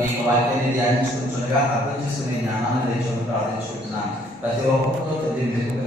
మీ వాక్యాన్ని ధ్యానించుకుంటుండగా అర్థం చేసుకునే జ్ఞానాన్ని తెచ్చుకుని ప్రార్థించుకుంటున్నాను. ప్రతి ఒక్కరితో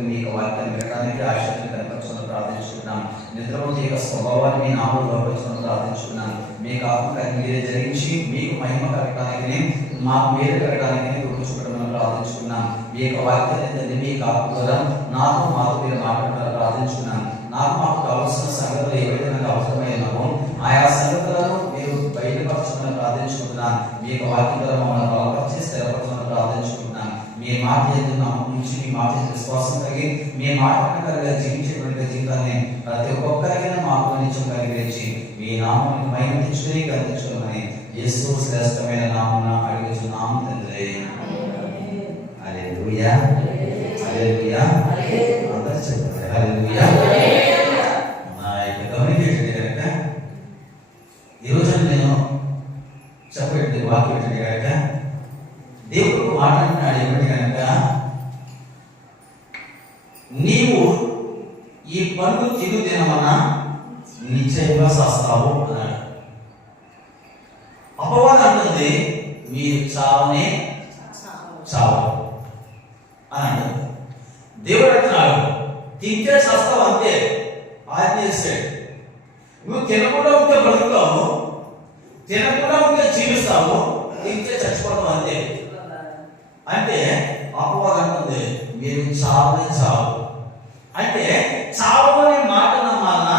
మీ వాక్యాన్ని వినడానికి ఆశయాన్ని కనపరచుకుని ప్రార్థించుకుంటున్నాను. నిద్రపోతే యొక్క స్వభావాన్ని మీ నామం గౌరవించుకుని ప్రార్థించుకున్నాను. మీకు ఆత్మకార్యం మీరే జరిగించి మీకు మహిమ కలగడానికి మాకు మేలు కలగడానికి చూపించుకోవడం ప్రార్థించుకున్నాను. మీ యొక్క వాక్యాన్ని మీ కాకుండా నాతో మాతో మీరు మాట్లాడాలని ప్రార్థించుకున్నాను. మాకు కావాల్సిన సంగతులు ఏవైతే నాకు అవసరమైనవో ఆయా సంగతులను మీరు బయటపరచుకుని ప్రార్థించుకుంటున్నాను. మీ యొక్క వాక్యం ద్వారా మమ్మల్ని బలపరిచి స్థిరపరచుకుని ప్రార్థించుకుంటున్నాను. మీ మాట నుంచి మీ మాట విశ్వాసం కలిగి మీ మాట ప్రకారంగా జీవించేటువంటి జీవితాన్ని ప్రతి ఒక్కరికైనా మాకు నిత్యం కలిగించి మీ నామం మహిమ తెచ్చుకుని కనిపించుకోమని యేసు శ్రేష్టమైన నామమున అడుగుచున్నాము తండ్రి. హల్లెలూయా హల్లెలూయా అందరూ చెప్పండి హల్లెలూయా. ఈరోజు నేను చెప్పేది వాక్యం ఏంటంటే కనుక దేవుడు మాట్లాడుతున్నాడు ఏమిటి కనుక నీవు ఈ పండు తిను తినమన్నా నిశ్చయంగా చేస్తావు అన్నాడు. అపవాదం అంటుంది మీరు చావనే చావు అని అంటుంది. దేవుడు అంటున్నాడు తింటే చేస్తావు అంతే ఆజ్ఞ చేశాడు. నువ్వు తినకుండా ఉంటే బ్రతుకుతావు, తినకుండా ఉంటే జీవిస్తావు, తింటే చచ్చిపోతావు అంతే. అంటే అపవాదం అంటుంది మీరు చావనే చావు. అంటే చావు అనే మాట నమ్మాలా,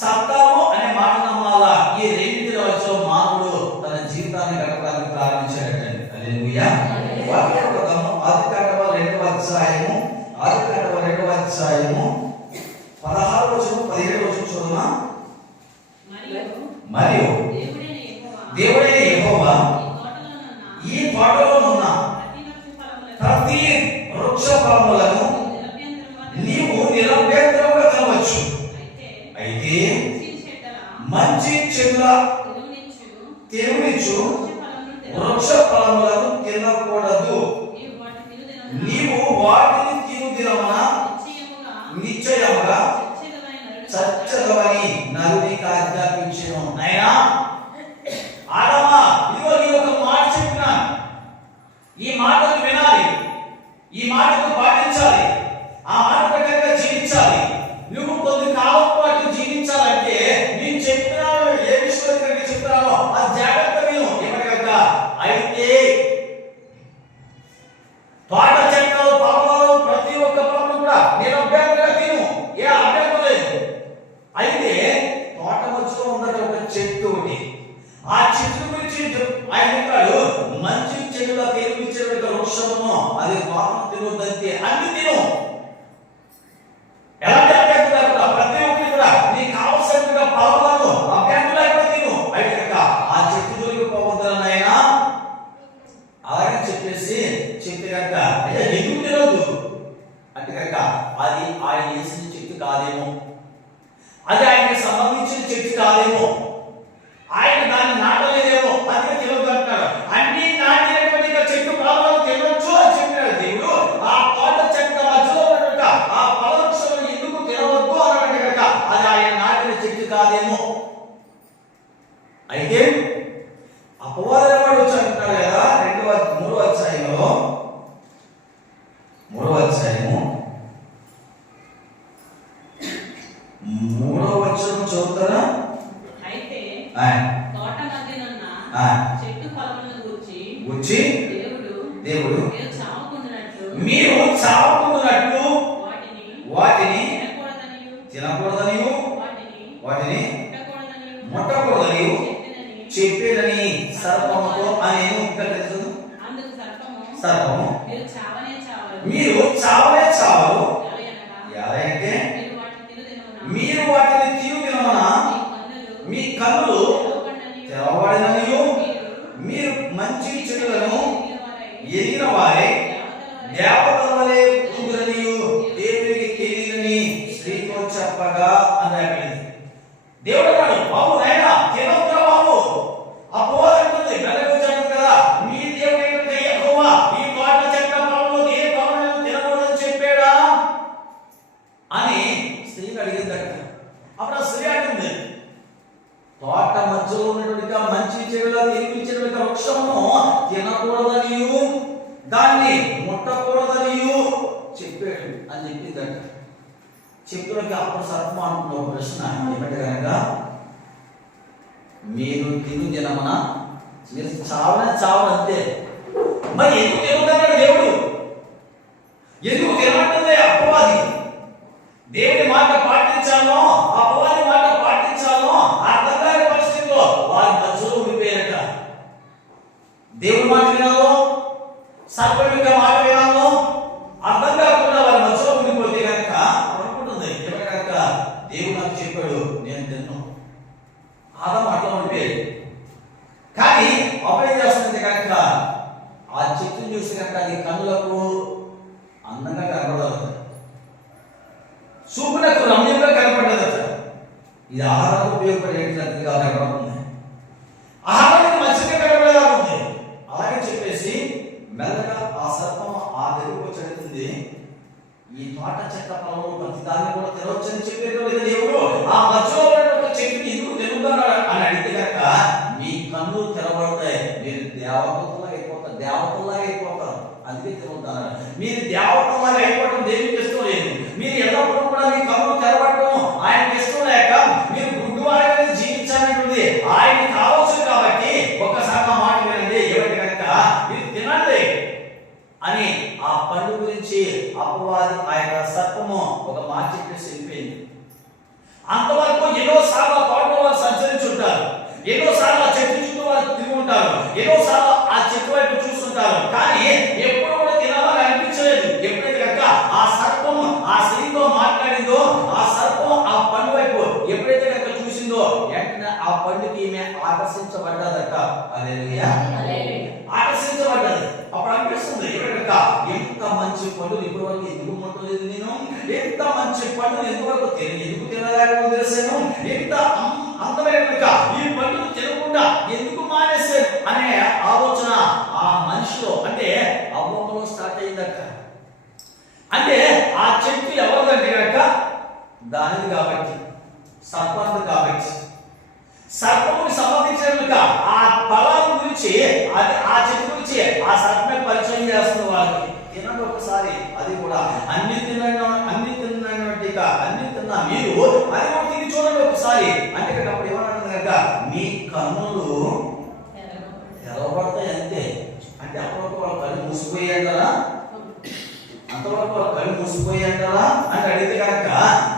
సత్తావు అనే మాట నమ్మాలా? ఈ రెండింటిలో వచ్చే మానవుడు తన జీవితాన్ని గడపడానికి ప్రారంభించాడటండి. హల్లెలూయా. వాక్యము ఆదికాండము 2వ అధ్యాయము 16 వచనం 17 వచనం చూడమా. మరియు దేవుడైన యెహోవా ఈ తోటలో ఉన్న ప్రతి వృక్ష ఫలములను నీవు నిరభ్యంతరముగా తినవచ్చు. అయితే మంచి చెడుల తెరునిచ్చు వృక్ష ఫలములను తినకూడదు. నీవు వాటిని తిను దినమున నిశ్చయముగా చచ్చదవని నరునికి ఆజ్ఞాపించెను. నాయనా ఆదమా, ఇదిగో నీ ఒక మాట చెప్పినా, ఈ మాటను వినాలి, ఈ మాటను పాటించాలి, ఆ మాట ప్రకారంగా జీవించాలి. నువ్వు కొద్ది కాలం పాటు జీవించాలంటే నేను చెప్పినాను ఏ విషయం చెప్తున్నానో ఆ జాగ్రత్త విను. ఏమనగా అయితే తోట చెట్లు పాపలు ప్రతి ఒక్క పనులు కూడా నేను అభ్యంతరంగా తిను, ఏ అభ్యంతరం లేదు. అయితే తోట మధ్యలో ఉన్నది ఒక చెట్టు ఒకటి. ఆ చెట్టు గురించి ఆయన చెప్పాడు, మంచి చెట్టుగా తెలిపించేటువంటి వృక్షము అది పాపం తినొద్దంతే, అన్ని తిను. ఎలాంటి అభ్యంతరం లేకుండా ప్రతి ఒక్కటి కూడా నీకు కావలసిన ఫలాలను అభ్యంతరం లేకుండా తిను. అయితే ఆ చెట్టు దొరికి పోవద్దని ఆయన అలాగే చెప్పేసి చెట్టు కనుక అయ్యా ఎందుకు తినొద్దు అంటే కనుక అది ఆయన వేసిన చెట్టు కాదేమో, అది ఆయనకి సంబంధించిన చెట్టు కాదేమో, ఆయన దాన్ని నాటలేదేమో, అందుకే తినొద్దు అంటున్నాడు. అన్ని నాటినటువంటి చెట్టు ఫలాలను తినొచ్చు అని చెప్పినాడు దేవుడు. ఆ తోట చెట్ల మధ్యలో ఉన్నటువంటి ఆ ఫలవృక్షం ఎందుకు తినవద్దు అన్నట్టు కనుక అది ఆయన నాటిన చెట్టు కాదేమో. అయితే అపవాదం వాడు వచ్చి అంటున్నాడు కదా 3వ అధ్యాయంలో 3వ అధ్యాయము 3వ వచనం చదువుతారా? అయితే తోట మధ్యనున్న చెట్టు ఫలములను గూర్చి దేవుడు మీరు చావకుండునట్లు వాటిని తినకూడదనియు వాటిని ముట్టకూడదనియు చెప్పేదని సర్పముతో అనేను. సర్పము మీరు చావనే చావరు, ఎలాగంటే మీరు వాటిని తిను తినమన మీ కన్నులు తెరవబడిననియు మీరు మంచి చెడులను ఎరిగిన వారే దేవతల వలె ఉండురనియు దేవునికి తెలియని స్త్రీతో చెప్పగా అన్నాడు. దేవుడు అన్నాడు, బాబు నాయనా తినొద్దురా బాబు. అపోవాదంటుంది వెళ్ళకొచ్చాడు కదా, మీ దేవుడైన యెహోవా ఈ తోట చెట్ల ఫలములు ఏ ఫలములను తినకూడదని చెప్పాడా అని స్త్రీని అడిగిందట. అప్పుడు ఆ స్త్రీ అంటుంది, తోట మధ్యలో ఉన్నటువంటి మంచి చెడులా తెలివి వివరించిన వృక్షమును తినకూడదనియు దాన్ని ముట్టకూడదనియు చెప్పాడు అని చెప్పిందట. చెప్పులకి అప్పుడు సర్పం అంటున్న ఒక ప్రశ్న ఏమంటే కనుక, మీరు తిను తినమన మీరు చావనంతే, మరి ఎందుకు తిరుగుతున్నాడు దేవుడు? ఎందుకు తినమంటుంది అపవాది? దేవుడి మాట పాటించాలో అపవాది మాట పాటించాలో అర్థం కాని పరిస్థితిలో వారి మధ్యలో ఉండిపోయారట. దేవుడి మాట వినాలో సర్పం యొక్క మాట వినాలో అర్థం కాకుండా వారి మధ్యలో ఉండిపోతే కనుక అనుకుంటుంది ఎవరు కనుక దేవుడు నాకు చెప్పాడు నేను తిన్నాను, ఆదాము అట్లా ఉండిపోయాడు. కానీ అప్పుడు ఏం చేస్తుంది కనుక ఆ చెట్టుని చూసి కనుక అది కన్నులకు అందంగా కనపడదు, చూపునకు రమ్యంగా కనపడదట. ఇది ఆహారం ఉపయోగపడేటట్టుగా కనపడుతుంది, ఆహారానికి మంచిగా కనపడేలా ఉంది. అలాగే చెప్పేసి మెల్లగా ఆ సర్పం ఆ దగ్గరకు చెడుతుంది. ఈ తోట చెత్త పొలంలో ప్రతి దాన్ని కూడా తినవచ్చని చెప్పేది దేవుడు. ఆ మధ్యలో ఒక చెట్టుని ఎందుకు తిరుగుతున్నాడు అని అడిగితే కనుక మీ కన్నులు తెరబడతాయి, మీరు దేవతల్లాగా అయిపోతారు అందుకే తిరుగుతున్నారు. మీరు దేవతల్లాగా అయిపోవడం దేవునికి ఇష్టం లేదు. మీరు ఎల్లప్పుడూ కూడా మీ కన్నులు తెరబడటం ఆయనకి ఇష్టం లేక మీరు గుడ్డివాడిగానే జీవించాలనేది ఆయనకి కావచ్చు. కాబట్టి ఒక్కసారి ఆ మాట వినండి, ఏమిటి కనుక మీరు తినండి అని ఆ పండు గురించి అపవాది ఆ యొక్క సర్పము ఒక మాట చెప్పేసి వెళ్ళిపోయింది. అంతవరకు ఎన్నోసార్లు తోటలో వారు సంచరించుంటారు, ఎన్నోసార్లు ఆ చెట్టు చుట్టూ వారు తిరిగి ఉంటారు, ఎన్నోసార్లు ఆ చెట్టు వైపు చూస్తుంటారు, కానీ ఎప్పుడు కూడా తినాలని అనిపించలేదు. ఎప్పుడైతే కనుక ఆ సర్పం ఆ స్త్రీతో మాట్లాడిందో, ఆ సర్పం ఆ పండు వైపు ఎప్పుడైతే కనుక చూసిందో వెంటనే ఆ పండుకి ఈమె ఆకర్షించబడ్డదట. హల్లెలూయా, ఆకర్షించబడ్డది. అప్పుడు అనిపిస్తుంది కనుక ఎంత మంచి పండుగ ఇప్పటివరకు ఎందుకు ముట్టలేదు, నేను ఎంత మంచి పండుగ ఎంతవరకు ఎందుకు తినలేకపోతే తెలిసాను, ఎంత అందమైన ఈ పండుగ తినకుండా ఎందుకు మానేశాను అనే ఆలోచన ఆ మనిషిలో అంటే అవ్వలో స్టార్ట్ అయిందట. అంటే ఆ చెట్టు ఎవరిదంటే కనుక దానిది కాబట్టి, సర్పాన్ని కాబట్టి, సర్పముకి సంబంధించిన ఆ ఫలాల గురించి అది ఆ చెట్టు గురించి ఆ సర్పమే పరిచయం చేస్తున్న వాళ్ళకి తినండి ఒకసారి. అది కూడా అన్ని తిన్నా మీరు అది కూడా తిని చూడండి ఒకసారి అంటే అప్పుడు ఏమన్నా కనుక మీ కన్నులు తెరవబడతాయి అంతే. అంటే అప్పటివరకు వాళ్ళ కళ్ళు మూసిపోయాయి కదా, అంతవరకు వాళ్ళ కళ్ళు మూసిపోయాయి కదా అని అడిగితే కనుక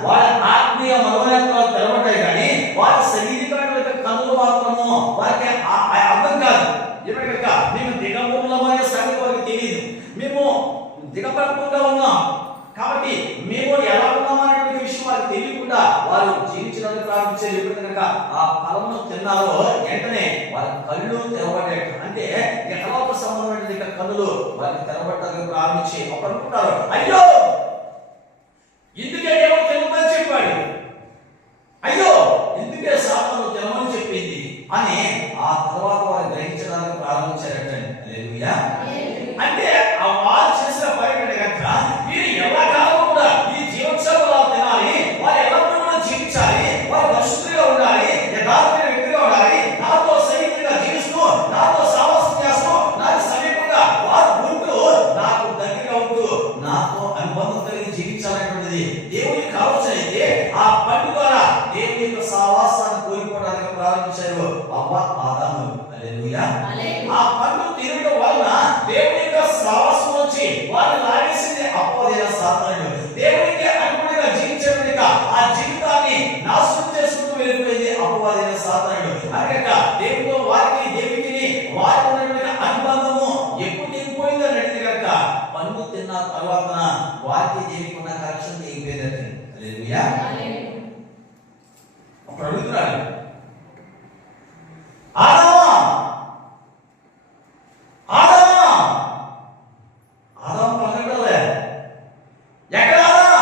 వాళ్ళ ఆత్మీయ మనోనేత్రాలు తెరవబడ్డాయి, కానీ వాళ్ళ శారీరక కన్నులు మాత్రము వారికి అర్థం కాదు. ఏమంటే కనుక మేము దిగంబరులమనే సంగతి వారికి తెలియదు, మేము దిగంబరంగా ఉన్నాం కాబట్టి మేము ఎలా ఉన్నామనేటువంటి విషయం వారికి తెలియకుండా వారు జీవించడానికి ప్రారంభించారు. ఎప్పుడు కనుక ఆ ఫలమును తిన్నారో వెంటనే వారి కళ్ళు తెరవబడ్డాయి. అంటే ఎహలోక సంబంధమైన కన్నులు వారికి తెరవబడడానికి ప్రారంభించి అప్పుడు అనుకుంటారు, అయ్యో ఎందుకే దేవుడు తినమని చెప్పాడు, అయ్యో ఎందుకే సాతాను తినమని చెప్పింది అని ఆ తర్వాత వారు గ్రహించడానికి ప్రారంభించారట. హల్లెలూయా. అంటే ఆ వారు చేసిన పని కనుక వీరు ఎలా కాలం కూడా ఈ జీవోత్సవాలు తినాలి, వారు ఎల్లప్పుడూ కూడా జీవించాలి, వారు పరిశుద్ధిగా ఉండాలి, యథార్థమైన వ్యక్తిగా ఉండాలి, నాతో సైనికులుగా జీవిస్తూ నాతో సావాసం చేస్తూ నాకు సమీపంగా వారు ఉంటూ నాకు దగ్గరగా ఉంటూ నాతో అనుబంధం కలిగి జీవించాలనేటువంటిది దేవునికి కావచ్చు. అయితే ఆ పండు ద్వారా దేవుని యొక్క సావాసాన్ని కోల్పోవడానికి ప్రారంభించారు అవ్వ ఆదాము. హల్లెలూయా. ఆ పండు తినడం వలన దేవుని యొక్క సావాసం వచ్చి వారిని లాగేసింది అపవాది సాతానుడు. దేవునికి అనుగుణంగా జీవించడానికి ఆ జీవితాన్ని నాశనం చేసుకుంటూ వెళ్ళిపోయింది అపవాది సాతానుడు. అనగా దేవునితో వారికి దేవునికి వారికి ఉన్నటువంటి అనుబంధము ఎప్పుడు తెగిపోయిందో అని అడిగితే కనుక పండు తిన్న తర్వాత వారికి దేవునికి ఉన్న కనెక్షన్ తెగిపోయిందండి. హల్లెలూయా. అప్పుడు అడుగుతున్నాడు, ఆదామా ఆదామా, ఆదాము పలకడలే, ఎక్కడ ఆదామా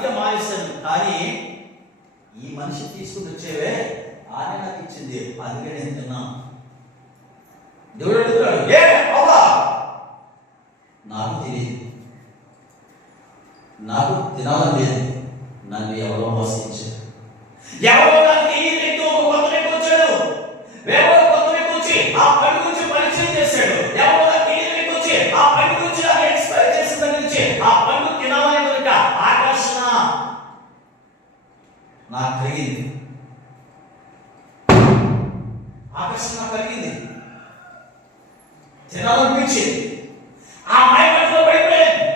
అందుకే మానేశాను. కానీ ఈ మనిషి తీసుకుని వచ్చేవే ఆమె నాకు ఇచ్చింది, అందుకే నేను తిన్నాను. దేవుడు అడుగుతాడు, ఏ అవునా? నాకు తెలియదు, నాకు తినాలని లేదు, నన్ను ఎవరో మోసించారు. ఎవరో నాకు ఈ వ్యక్తి ఒక కొత్త వ్యక్తి వచ్చాడు, ఎవరో కొత్త వ్యక్తి వచ్చి ఆ పని గురించి పరిచయం చేశాడు. ఎవరో నాకు ఈ వ్యక్తి వచ్చి ఆ పని గురించి నాకు ఎక్స్ప్లెయిన్ చేసిన దగ్గర నుంచి ఆ పండు తినాలని కనుక ఆకర్షణ నాకు కలిగింది, ఆకర్షణ కలిగింది, తినాలనిపించింది. ఆ మాయమాటలో పడిపోయాను,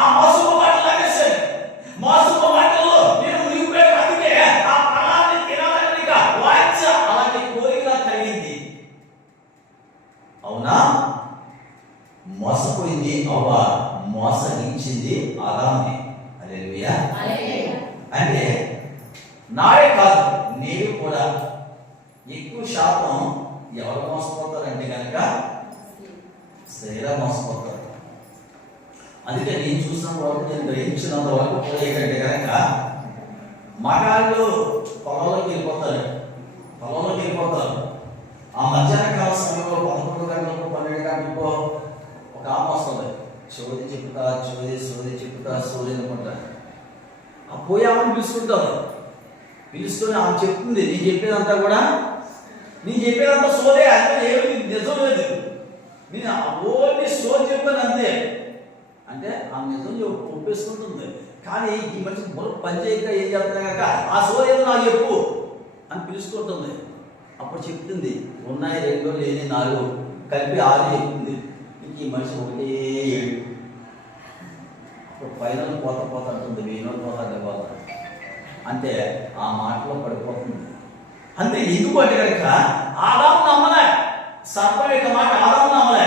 ఆ మోసపు మాటలు లాగేశాను, మోసపు మాటల్లో నేను మునిగిపోయాను. అందుకే ఆ ఫలాన్ని తినాలని వాంఛ అలాంటి కోరిక కలిగింది. అవునా? మోసపోయింది అవ్వ, మోసగించింది ఆదాముని. హల్లెలూయా. అంటే నాడే కాదు, నీవు కూడా ఎక్కువ శాతం ఎవరు మోసపోతారంటే కనుక స్త్రీలా మోసపోతారు. అందుకే నేను చూసిన వరకు, నేను గ్రహించినంత వరకు కూడా ఏంటంటే కనుక మగాళ్ళు పొలంలోకి వెళ్ళిపోతారు. ఆ మధ్యాహ్న కాల సమయంలో 11 గంటలకు 12 గంటలకు ఒక ఆమె వస్తుంది. సోది చెప్తా అనుకుంటా. ఆ పోయి ఆమెను పిలుచుకొని ఆమె చెప్తుంది, నేను చెప్పేదంతా సోదే, అంటే ఏమి నిజం లేదు, నేను ఓన్లీ సోది చెప్తాను అంతే. అంటే ఆమె నిజం ఒప్పేసుకుంటుంది. కానీ ఈ మనిషి పని చేయక ఏం చేస్తున్నా కనుక ఆ సోది ఏదో నాకు చెప్పు అని పిలుచుకుంటుంది. అప్పుడు చెప్తుంది, ఉన్నాయి 2 లేని 4 కలిపి 6 చెప్తుంది. ఇంక ఈ మనిషి 1 7. అప్పుడు ఫైనల్ పోత అంటుంది, 1000 పోతా. అంటే ఆ మాటలో పడిపోతుంది. అంతే. ఎందుకు అంటే కనుక ఆదాము నమ్మలే, సర్పం యొక్క మాట ఆదాము నమ్మలే.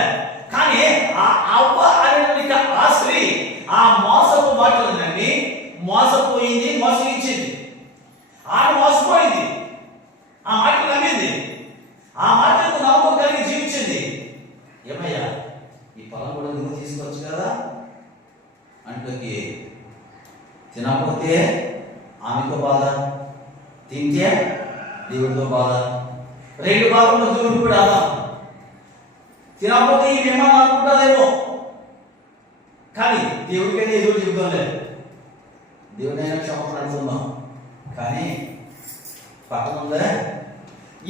కానీ ఆ అవ్వ అనేటువంటి ఆ స్త్రీ ఆ మోసపు మాటలు నమ్మి మోసపోయింది, మోసగించింది. ఆమె మోసపోయింది, ఆ మాటలు నమ్మింది, ఆ మాటలకు నమ్మకం కలిగి జీవించింది. ఏమయ్యా, ఈ పొలం కూడా నువ్వు తీసుకోవచ్చు కదా అంటే తినకపోతే ఆమెతో బాధ, తింటే దేవుడితో బాధ. 2 బాధల్లో దేవుడు కూడా తినకపోతే ఈ విమానం అనుకుంటాదేమో, కానీ దేవుడికైనా ఎదురు చెబుతాం లేదు, దేవుడైనా క్షమాపణ అడుగుతున్నాం. కానీ పక్కన ఉందా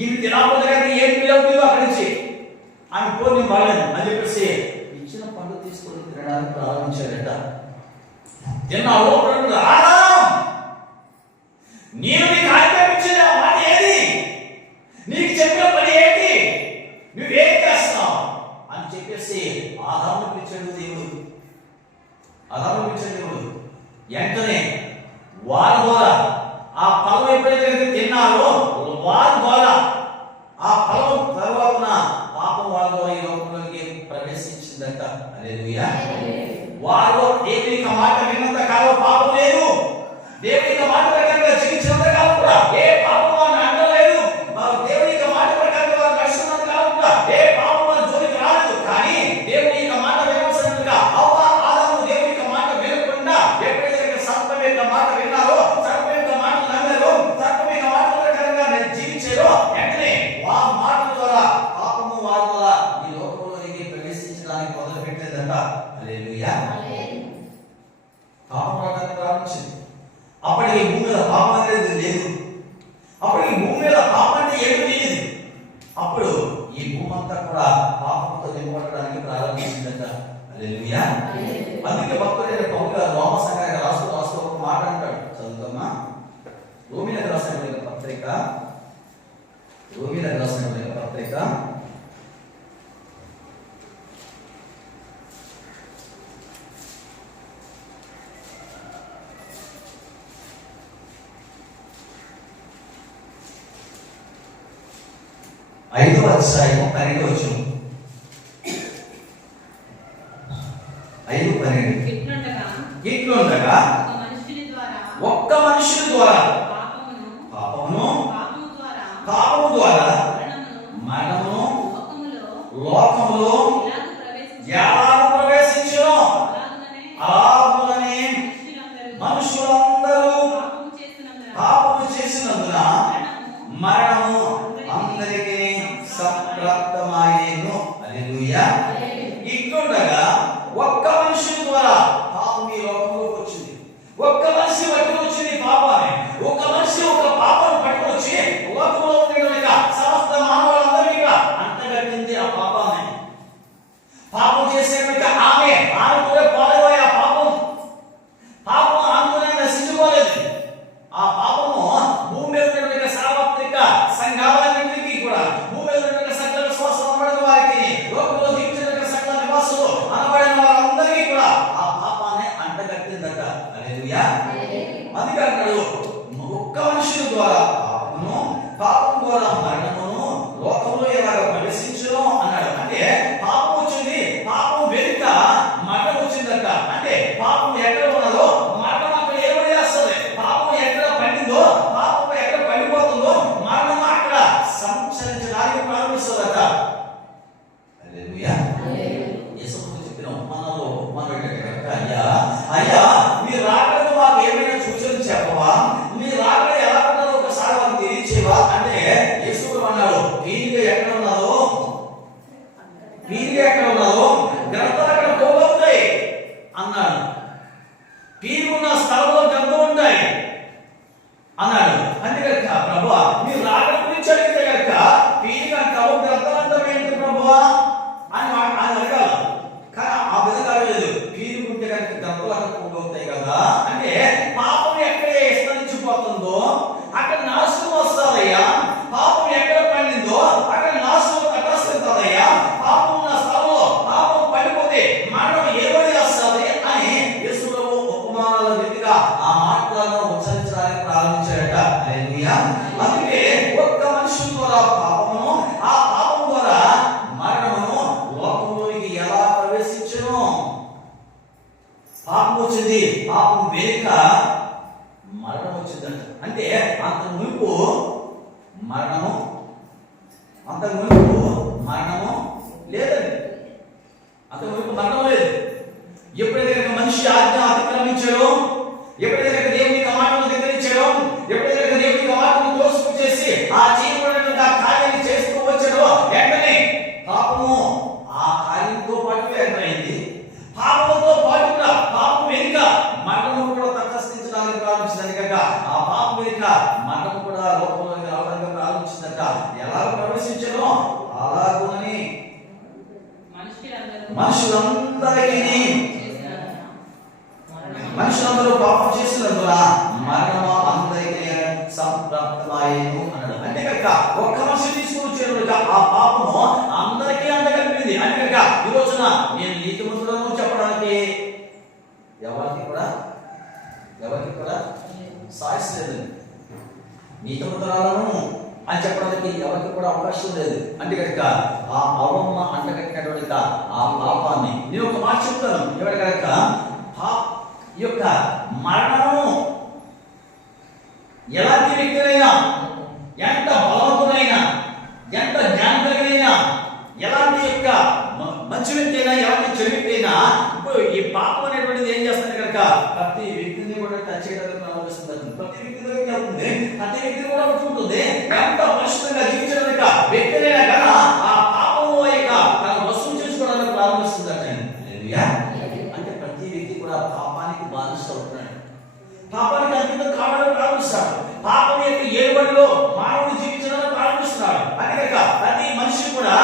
ఇవి తినకపోతే కానీ ఏం పిల్లలు అక్కడి నుంచి ఆమె పోనీ బాగాలేదు అని చెప్పేసి ఇచ్చిన పండు తీసుకొని తినడానికి ప్రారంభించాడట. తిన్నావు నేను నీకు ఆజ్ఞాపించిన మాట ఏది, నీకు చెప్పిన పని ఏంటి, నువ్వేం చేస్తావు అని చెప్పేసి ఆదామును పిలిచాడు దేవుడు. వెంటనే వారి ద్వారా ఆ ఫలం ఎప్పుడైతే తిన్నారో వారి ద్వారా ఆ ఫలం తర్వాత పాపం వాళ్ళ ద్వారా ఈ లోకంలోకి ప్రవేశించిందట. హల్లెలూయా. వారు దేవుని మాట విన్నంత కాలం పాపం లేదు, దేవుని మాట ప్రకారంగా జీవించినంత కాలం కూడా ఏ పాపం వారిని అంటలేదు, దేవుని మాట ప్రకారంగా వారు నడుస్తున్నంత కాలం కూడా ఏ పాపం వారి జోలికి రాలేదు. కానీ దేవుని మాట వినవలసినట్టుగా అవ్వ ఆదాము దేవుని మాట వినకుండా ఎప్పుడైతే సర్పం యొక్క మాట విన్నారో, సర్పం యొక్క మాట నమ్మారో, సర్పం యొక్క మాట ప్రకారంగా జీవించారో, వెంటనే ఆ మాటల ద్వారా పాపము వారి ద్వారా ఈ లోకంలోకి ప్రవేశించడానికి మొదలు పెట్టేదట. హల్లెలూయా. పాపం రావడానికి ప్రారంభించింది. అప్పటికి భూమి మీద పాపం అనేది లేదు, అప్పటికి భూమి మీద పాపం అంటే ఏమి తెలియదు. అప్పుడు ఈ భూమి అంతా కూడా పాపంతో నింపబడడానికి ప్రారంభించిందట. హల్లెలూయా. అందుకే భక్తుడైన పౌలు గారు రోమ సంఘానికి రాస్తూ ఒక మాట అంటాడు, చదువుతామా? రోమీయులకు రాసిన పత్రిక 5వ అధ్యాయం 12వ వచనం. 5:12. ఇట్లుండగా ఒక్క మనుషుని ద్వారా పాపము ద్వారా మరణము లోకములో ఎలాగ ప్రవేశించునో అలాగుననే మనుషుల అందరూ పాపము చేసినందున మరణము అందరికీ సంప్రాప్తమాయేను. హల్లెలూయా. ఇట్లుండగా ఒక్క మనిషి ద్వారా పాపం ఈ లోకంలోకి వచ్చింది. ఒక్క మనిషి పట్టుకు వచ్చింది పాపాన్ని. ఒక్క మనిషి ఒక పాపను పట్టుకు వచ్చి లోకంలో ఉండేటువంటి సమస్త మానవులందరికీ అంటగట్టింది ఆ పాపాన్ని. పాపం చేసేటువంటి ఆమె కూడా పోలేవోయే ఆ పాపం. పాపం ఆమెతోనే నశించుకోలేదు. ఆ పాపము భూమి మీద ఉన్నటువంటి సార్వత్రిక సంఘాలన్నింటికీ కూడా, భూమి మీద ఉన్నటువంటి సకల విశ్వాసం అనబడిన వారికి, లోకంలో జీవించినటువంటి సకల నివాసులు అనబడిన వారందరికీ కూడా ఆ పాపాన్ని అంటగట్టిందట. హల్లెలూయా. అందుకే అన్నాడు, ఒక్క మనుషుల ద్వారా పాపం ద్వారా మరణమును లోకంలో ఎలాగ ప్రవేశించును అన్నాడు. అంటే పాపం వచ్చింది, పాపం వెనుక మరణం వచ్చిందట. అంటే పాపం ఎక్కడ ఉన్నదో మరణం అక్కడ ఏమని చేస్తుంది. పాపం ఎక్కడ పండిందో, పాపం ఎక్కడ పండిపోతుందో మరణం అక్కడ సంచరించడానికి ప్రారంభిస్తుందట. హల్లెలూయా. యేసుక్రీస్తు చెప్పిన ఉపమానంలో ఉపమానం ఏంటంటే, అయ్యా మీరు రాకడకు మాకు ఏమైనా సూచనలు చెప్పవా, మీరు రాకడ ఎలా ఉన్నదో ఒకసారి మాకు తెలియచేవా అంటే యేసు అన్నాడు, పీరిగా ఎక్కడ ఉన్నదో గ్రంథాలు అక్కడ పోగొస్తాయి అన్నాడు. పీరుగున్న స్థలంలో గ్రంథం ఉంటాయి అన్నాడు. అంటే కనుక ప్రభువా మీరు రాకడ గురించి అడిగితే కనుక పీరిగా అంటావు, గ్రంథాలు అంటావు ఏంటి ప్రభువా అని అడగాలి. కానీ ఆ విధంగా అడగలేదు. పీరుగుంటే కనుక గ్రంథాలు అక్కడ పోగొస్తాయి కదా అంటే పాపం ఎక్కడ విస్తరించిపోతుందో అక్కడ నాశనం వస్తుందయ్యా. పాపం ఎక్కడ పండిందో అక్కడ నాశనం తటస్థిస్తుందయ్యా. పాపం ఉన్న స్థలంలో పాపం పడిపోతే మరణం ఏమని వస్తుంది అని యేసుప్రభు ఉపమానాల రీతిగా ఆ మాటలను ఉచ్చరించడానికి ప్రారంభించాడట. హల్లెలూయా. అందుకే ఒక్క మనిషి ద్వారా పాపమును, ఆ పాపం ద్వారా మరణమును లోకంలోనికి ఎలా ప్రవేశించును. పాపం వచ్చింది, పాపం వెనుక మరణం వచ్చిందంట. అంటే అంత మునుపు మరణము లేదండి. అంత మునుపు మరణం లేదు. ఎప్పుడైతే కనుక మనిషి ఆజ్ఞ అతిక్రమించాడో, ఎప్పుడైతే కనుక దేవుని మాటను ధిక్కరించాడో, ఎప్పుడైతే కనుక దేవుని మాటను తోసిపుచ్చేసి ఆ చేయబడిన ఆ కార్యాన్ని చేస్తూ వచ్చాడో వెంటనే పాపము ఆ కార్యంతో పాటు ఎంటరైంది. పాపంతో పాటు కూడా పాపం వెనుక మరణము కూడా తటస్థించడానికి ప్రారంభించింది. కనుక ఆ పాపం వెనుక మరణము కూడా లోకంలోకి రావడానికి ప్రారంభించిందట. ఎలా ప్రవేశించడో అలాగునని మనుషులందరూ పాపం చేసినందున మరణము అందరికీ సంప్రాప్తమాయేను అన్నాడు. అంటే కనుక ఒక్క మనిషి తీసుకుని వచ్చేట ఆ పాపము అందరికీ అందగలిపింది. అంటే కనుక ఈ రోజున నేను నీతిమంతులను చెప్పడానికి ఎవరికి కూడా సాయిస్ లేదు. నీతిమంతురాలను అని చెప్పడానికి ఎవరికి కూడా అవకాశం లేదు. అంటే కనుక ఆ అవమ్మ అంటగట్టినటువంటి ఆ పాపాన్ని నేను ఒక మాట చెప్తాను. ఎవరి కనుక ఈ యొక్క మరణము ఎలాంటి వ్యక్తులైనా, ఎంత బలవంతులైనా, ఎంత జ్ఞానైనా, ఎలాంటి యొక్క మంచి వ్యక్తి అయినా, ఎలాంటి చెడు వ్యక్తి అయినా ఇప్పుడు ఈ పాపం అనేటువంటిది ఏం చేస్తుంది కనుక ప్రతి వ్యక్తిని కూడా టచ్ చేయడానికి ప్రారంభిస్తుంది. ప్రతి వ్యక్తిలో అవుతుంది, ప్రతి వ్యక్తిని కూడా పట్టుకుంటుంది. ఎంత పరిశుద్ధంగా జీవించడానికి వ్యక్తినైనా కదా ఆ పాపం యొక్క తన వస్తువు చేసుకోవడానికి ప్రారంభిస్తుంది. అంటే ప్రతి వ్యక్తి కూడా పాపానికి బానిస అవుతున్నాడు. పాపానికి అంకితం కావడానికి ప్రారంభిస్తాడు. పాపం యొక్క ఏడుబడిలో మానవుడు జీవించడానికి ప్రారంభిస్తున్నాడు. అంటే కనుక ప్రతి మనిషి కూడా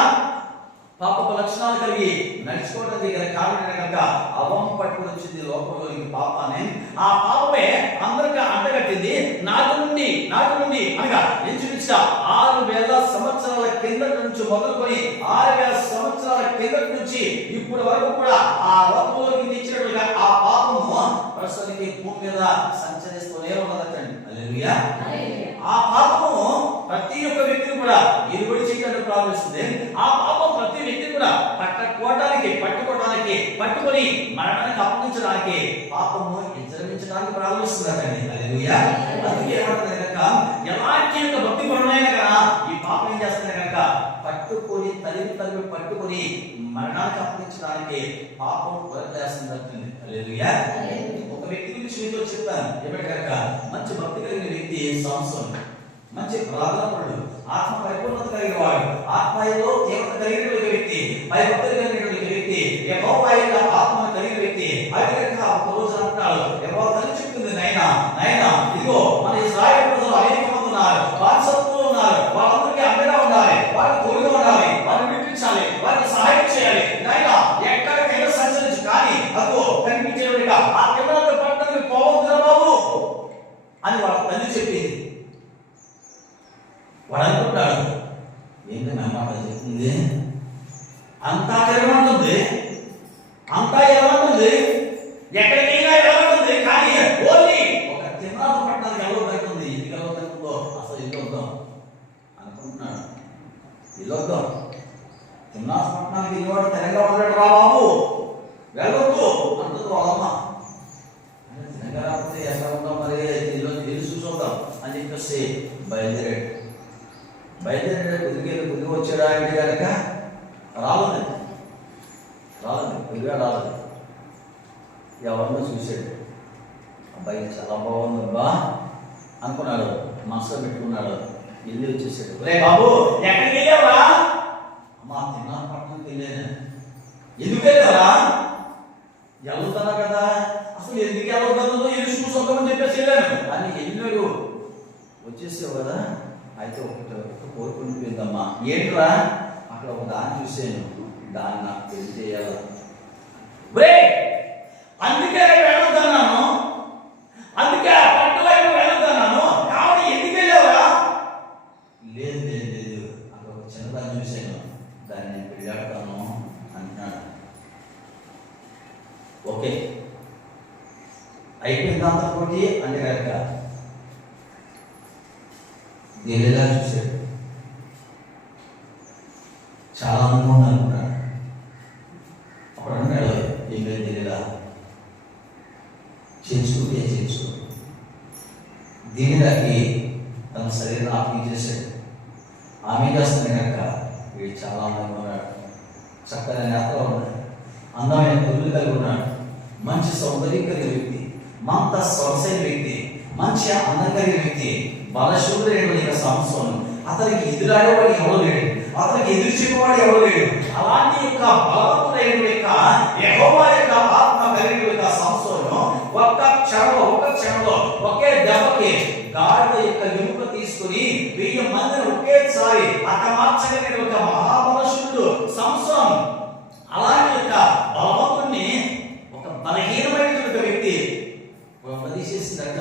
పాపపు లక్షణాలు కలిగి నడుచుకోవడం దగ్గర కారణం కనుక అవమ్మ పట్టుకుని వచ్చింది లోకంలోనికి పాపాన్ని. ఆ పాపమే అందరికీ అంటగట్టింది. నాటి నుండి అనగా ఇంచుమించుగా 6000 సంవత్సరాల కిందటి నుంచి మొదలుకొని 6000 సంవత్సరాల కిందటి నుంచి ఇప్పటి వరకు కూడా ఆ లోకంలోకి తెచ్చినట్టుగా ఆ పాపము ప్రస్తుతానికి భూమి మీద సంచరిస్తూనే ఉన్నదండి. హల్లెలూయా. ఆ పాపము ప్రతి ఒక్క వ్యక్తిని కూడా ఎరుబడి చేయడానికి ప్రారంభిస్తుంది. ఆ పాపం ప్రతి వ్యక్తి కూడా పట్టుకొని మరణానికి అప్పగించడానికి పాపము విజృంభించడానికి ప్రారంభిస్తుందండి. హల్లెలూయా. అందుకే ఏమంటుంది కనుక ఎలాంటి యొక్క భక్తి పరులైనా కదా ఈ పాపం ఏం చేస్తుంది కనుక తరిమి పట్టుకొని మరణానికి అప్పగించడానికి పాపం వదిలేస్తుంది. హల్లెలూయా. ఒక వ్యక్తి గురించి గురించి మీతో చెప్తాను. ఏమిటి కనుక మంచి భక్తి కలిగిన వ్యక్తి సంసోను, మంచి ప్రార్థనపరుడు, ఆత్మ పరిపూర్ణత కలిగిన వాడు, ఆత్మలో తీవ్రత కలిగిన వ్యక్తి, భయభక్తులు కలిగిన వ్యక్తి, యెహోవా యొక్క ఆత్మను కలిగిన వ్యక్తి. అయితే ఒక రోజు అంటాడు, యెహోవా తల్లి చెప్తుంది, నైనా నైనా ఇదిగో మన ఇశ్రాయేలు ప్రజలు అనేక మంది ఉన్నారు, బానిసత్వంలో ఉన్నారు, వాళ్ళందరికీ అండగా ఉండాలి, వారికి తోడుగా ఉండాలి, వారిని విడిపించాలి, వారికి సహాయం చేయాలి. నైనా ఎక్కడికైనా సంచరించు, కానీ అదిగో కనిపించేవాడిగా ఆ కెమెరాతో పట్టడానికి పోవద్దురా బాబు అని వాళ్ళ తల్లి చెప్పింది. వాడు అనుకుంటాడు, ఏంటి నా మాట చెప్తుంది, అంతా ఎలమంటుంది, అంతా ఎలమంటుంది, ఎక్కడికైనా ఎలమంటుంది, కానీ ఓన్లీ ఒక తిమ్రాత పట్టణానికి వెళ్ళొద్దంటుంది. ఎందుకు వెళ్ళొద్దంటుందో అసలు వెళ్ళొద్దాం అనుకుంటున్నాడు. వెళ్ళొద్దాం, తిమ్రాత పట్టణానికి వెళ్ళేవాడు తెలంగాణ ఉన్నాడు రా బాబు, వెళ్ళొద్దు అంటుంది వాళ్ళమ్మ. తెలంగాణ రాకపోతే ఎక్కడ ఉందాం మరి, ఈరోజు తెలుసు చూద్దాం అని చెప్పేసి బయలుదేరాడు. కుదిరి వచ్చాడా అంటే కనుక రాలేదు, కుదిరిగా రాలేదు. ఎవరినో చూశాడు, అబ్బాయి చాలా బాగుంది అబ్బా అనుకున్నాడు, మనసులో పెట్టుకున్నాడు. వెళ్ళి వచ్చేసాడు, రే బాబు ఎక్కడికి వెళ్ళావా? అమ్మా తిన్నాను పట్టణంకి వెళ్ళాను. ఎందుకు వెళ్ళావా? వెళ్తున్నా కదా, అసలు ఎందుకు వెళ్ళొద్దో ఎల్లు చూసొద్దామని చెప్పేసి వెళ్ళాను అని వెళ్ళాడు. వచ్చేసావు కదా, అయితే ఒకటి కోరుకుంటుందమ్మా. ఏంట్రా? అక్కడ ఒక దాన్ని చూసాను, దాన్ని నాకు పెళ్లి చేయాలి. అందుకే వెళ్ళొద్దన్నాను, అందుకే ఆ పట్టు వైపు వెళ్ళొద్దన్నాను, కాబట్టి ఎందుకు వెళ్ళావురా? లేదు లేదు లేదు, అక్కడ ఒక చిన్నదాన్ని చూశాను, దాన్ని నేను పెళ్ళాడతాను అంటున్నాడు. ఓకే అయిపోయింది అంత పోటీ అంటే కనుక గెలిలా చూశాడు, చాలా ఆనందంగా అనుకున్నాడు. అప్పుడు అన్నాడు, ఏం లేదు గెలిలా చేయించుకుంటే చేయించుకో. దీనిలాకి తన శరీరం ఆపి చేశాడు. ఆమె చేస్తుంది కనుక వీడు చాలా అందంగా ఉన్నాడు, చక్కని నేతలో ఉన్నాడు, అందమైన తొలి కలిగి ఉన్నాడు, మంచి సౌందర్యం కలిగిన వ్యక్తి, మంత సొగసైన వ్యక్తి, మంచి అందం కలిగిన వ్యక్తి, బలశూరుడైన సంసోను. అతనికి ఎదురాడేవాడు ఎవరు లేడు, అతనికి ఎదురు చెప్పేవాడు ఎవరు లేడు. అలాంటి యొక్క బలవంతుడైన యొక్క యెహోవా యొక్క ఆత్మ కలిగిన యొక్క సంసోను ఒక్క క్షణంలో ఒకే దెబ్బకి గాడిద యొక్క ఎముక తీసుకుని 1000 మందిని ఒకేసారి హతమార్చగలిగిన ఒక మహాబలశూరుడు సంసోను. అలాంటి యొక్క బలవంతుడిని ఒక బలహీనమైన వ్యక్తి తీసేసిందట.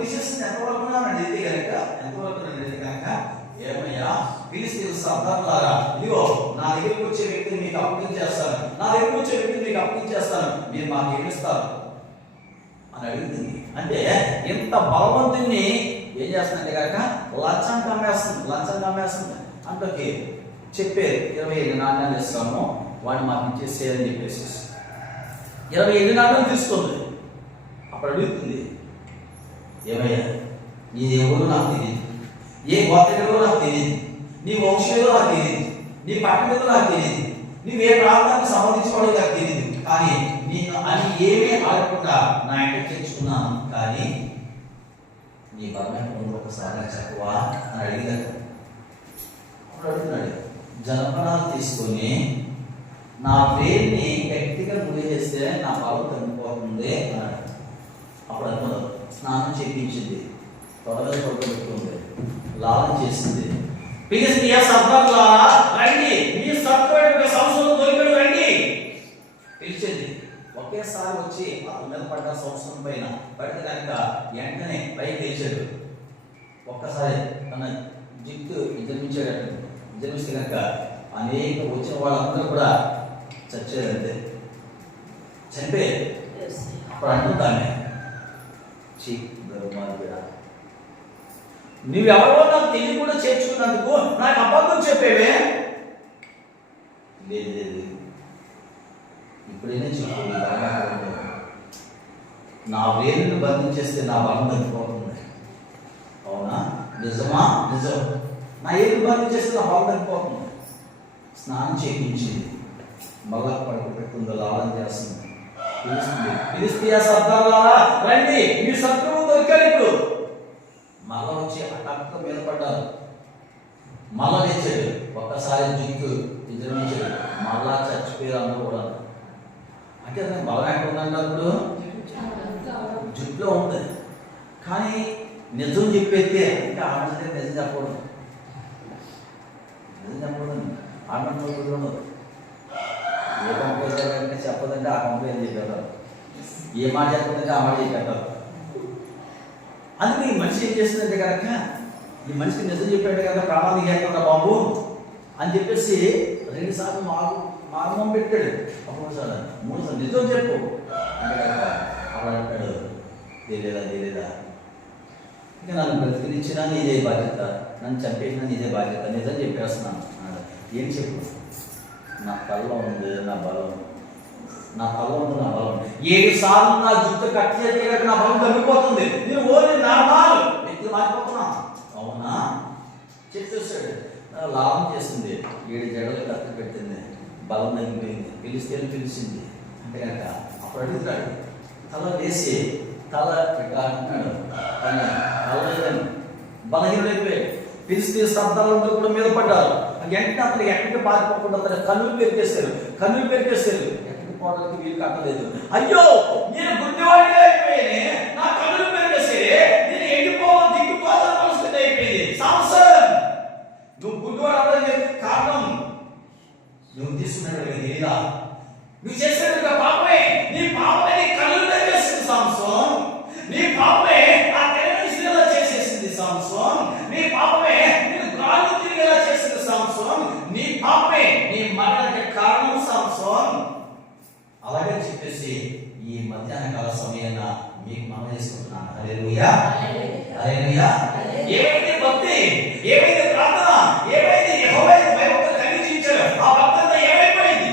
తీసేసింది ఎంతవరకు నడితే కనుక, ఎంతవరకు నడితే కనుక, ఏమయ్యా ఫిలిష్తీయుల సర్దారులారా, ఇదిగో నా దగ్గరికి వచ్చే వ్యక్తిని మీకు అప్పగించేస్తాను, నా దగ్గరికి వచ్చే వ్యక్తిని మీకు అప్పగించేస్తాను, మీరు మాకు ఏమిస్తారు అని అడుగుతుంది. అంటే ఇంత బలవంతుని ఏం చేస్తుందంటే కనుక లంచం కమ్మేస్తుంది. అంటే చెప్పే 25 నాణ్యాలు ఇస్తాము, వాడిని మాకు ఇచ్చేసేయని చెప్పేసి 25 నాణ్యాలు తీసుకుంది. అప్పుడు అడుగుతుంది, ఏమయ్యా నీ దేవుడు నాకు తెలియదు, ఏ గోత్రికులో నాకు తెలియదు, నీ వంశీయులో నాకు తెలియదు, నీ పట్టణంలో నాకు తెలియదు, నువ్వు ఏ ప్రాంతానికి సంబంధించుకోవడం నాకు తెలియదు, కానీ నేను అని ఏమీ ఆడకుండా నా ఇంట తెచ్చుకున్నాను, కానీ నీ బలమైన ఒకసారి చెప్పవా అని అడిగాడు. అప్పుడు అడుగుతున్నాడు, జనపనాలు తీసుకొని నా పేరుని గట్టిగా ముగిచేస్తే నా బలం తగ్గిపోతుంది అన్నాడు. అప్పుడు అనుకున్నాడు, స్నానం చేయించింది, త్వరగా పడుకోబెట్టుకుంది, లాభం చేసింది. ఫిలిష్తీయ సర్దారులారా రండి, మీ సత్వయుడు సంవత్సరం దొరికడు రండి పిలిచింది. ఒకేసారి వచ్చి అతని మీద పడ్డ సంవత్సరం పైన పడితే కనుక వెంటనే పైకి లేచాడు. ఒక్కసారి తన జిట్టు జన్మిస్తే కనుక అనేక వచ్చిన వాళ్ళందరూ కూడా చచ్చారంతే, చనిపోయారు. అప్పుడు అంటుందామె, నువ్వెవరో నాకు తెలియకుండా చేర్చుకున్నందుకు నాకు అబద్ధం చెప్పేవే. లేదు ఇప్పుడైనా చెప్పు, నా వేలును బంధించేస్తే నా బలం తగ్గిపోతుంది. అవునా? నిజమా? నిజం. నా ఏలు బంధించేస్తే నా బలం తగ్గిపోతుంది. స్నానం చేయించింది, మళ్ళా పడుకు పెట్టుకుందో లాభం చేస్తుంది. ఫిలిష్తీయ సర్దారులారా రండి, మీ శత్రువు దొరికాడు. ఇప్పుడు మళ్ళా వచ్చి అటక్క మీద పడ్డారు. మళ్ళా లేచాడు, ఒక్కసారి జుట్టు విజృంభించాడు, మళ్ళా చచ్చిపోయారు అందరూ కూడా. అంటే అతను బలం ఎక్కడ ఉందంటే అప్పుడు జుట్టులో ఉంటుంది. కానీ నిజం చెప్పేస్తే ఇంకా ఆమె నిజం చెప్పకూడదు, నిజం చెప్పకూడదు. ఆమె ఉండదు. ఏ పంపేదంటే చెప్పదంటే ఆ పంప ఏం చెప్పేస్తారు, ఏ మాట చెప్పదంటే ఆ మాట చెప్పేస్తారు. అందుకే ఈ మనిషి ఏం చేస్తుందంటే కనుక, ఈ మనిషికి నిజం చెప్పాడు కదా ప్రాణానికి ఏర్పడ బాబు అని చెప్పేసి 2 సార్లు మార్గం పెట్టాడు. అప్పుడు 3 సార్లు నిజం చెప్పు అంటే కనుక అప్పుడు అంటాడు, తెలియదా ఇక నన్ను బ్రతికినిచ్చినా నీదే బాధ్యత, నన్ను చంపేసినా నీదే బాధ్యత, నిజం చెప్పేస్తున్నాను. ఏం చెప్పు? నా కళ్ళలో ఉంది నా బలం, నా కళ్ళలో ఉంది నా బలం. 7 సార్లు నా జుట్టు కట్ చేస్తే నా బలం తగ్గిపోతుంది, నేను ఓన్లీ నార్మల్ వ్యక్తి మారిపోతున్నా. అవునా చెప్పేస్తాడు. లాభం చేస్తుంది, 7 జడలు కత్తి పెట్టింది, బలం తగ్గిపోయింది, పిలిచింది అంటే కనుక అప్పుడు అడుగుతాడు. తల వేసి తల ఇట్లా అంటున్నాడు, కానీ తల బలహీనుడైపోయాడు. ఫిలిష్తీయ సర్దారులందరూ కూడా మీద పడ్డారు. వెంటనే అతను ఎక్కడికి పారిపోకుండా అతను కన్నులు పెరికేశారు. ఎక్కడికి పోవడానికి వీలు కట్టలేదు. అయ్యో నేను గుడ్డివాడిగా అయిపోయానే, నా కన్నులు పెరికేసే, నేను ఎండిపోవాలి దిక్కుపోవాల్సిన పరిస్థితి అయిపోయింది. సాంసన్, నువ్వు గుడ్డివాడు అవ్వడానికి కారణం నువ్వు తీసుకున్నాడు తెలీదా? నువ్వు చేసినట్టుగా పాపమే, నీ పాపమే నీ కన్నులు పెరికేసింది సాంసన్. నీ పాపమే ఆ తెలంగాణ చేసేసింది సాంసన్. నీ పాపమే నేను గాలు తిరిగేలా చేసింది సాంసన్. నీ పాపమే నీ మరణానికి కారణం సాంసన్. అలాగే చెప్పేసి ఈ మధ్యాహ్న కాల సమయాన మీకు మనం చేసుకుంటున్నాను. హల్లెలూయా, హల్లెలూయా. ఏమైతే భక్తి, ఏమైతే ప్రార్థన, ఏమైతే యెహోవా భయభక్తులు కలిగించారో ఆ భక్తంతా ఏమైపోయింది?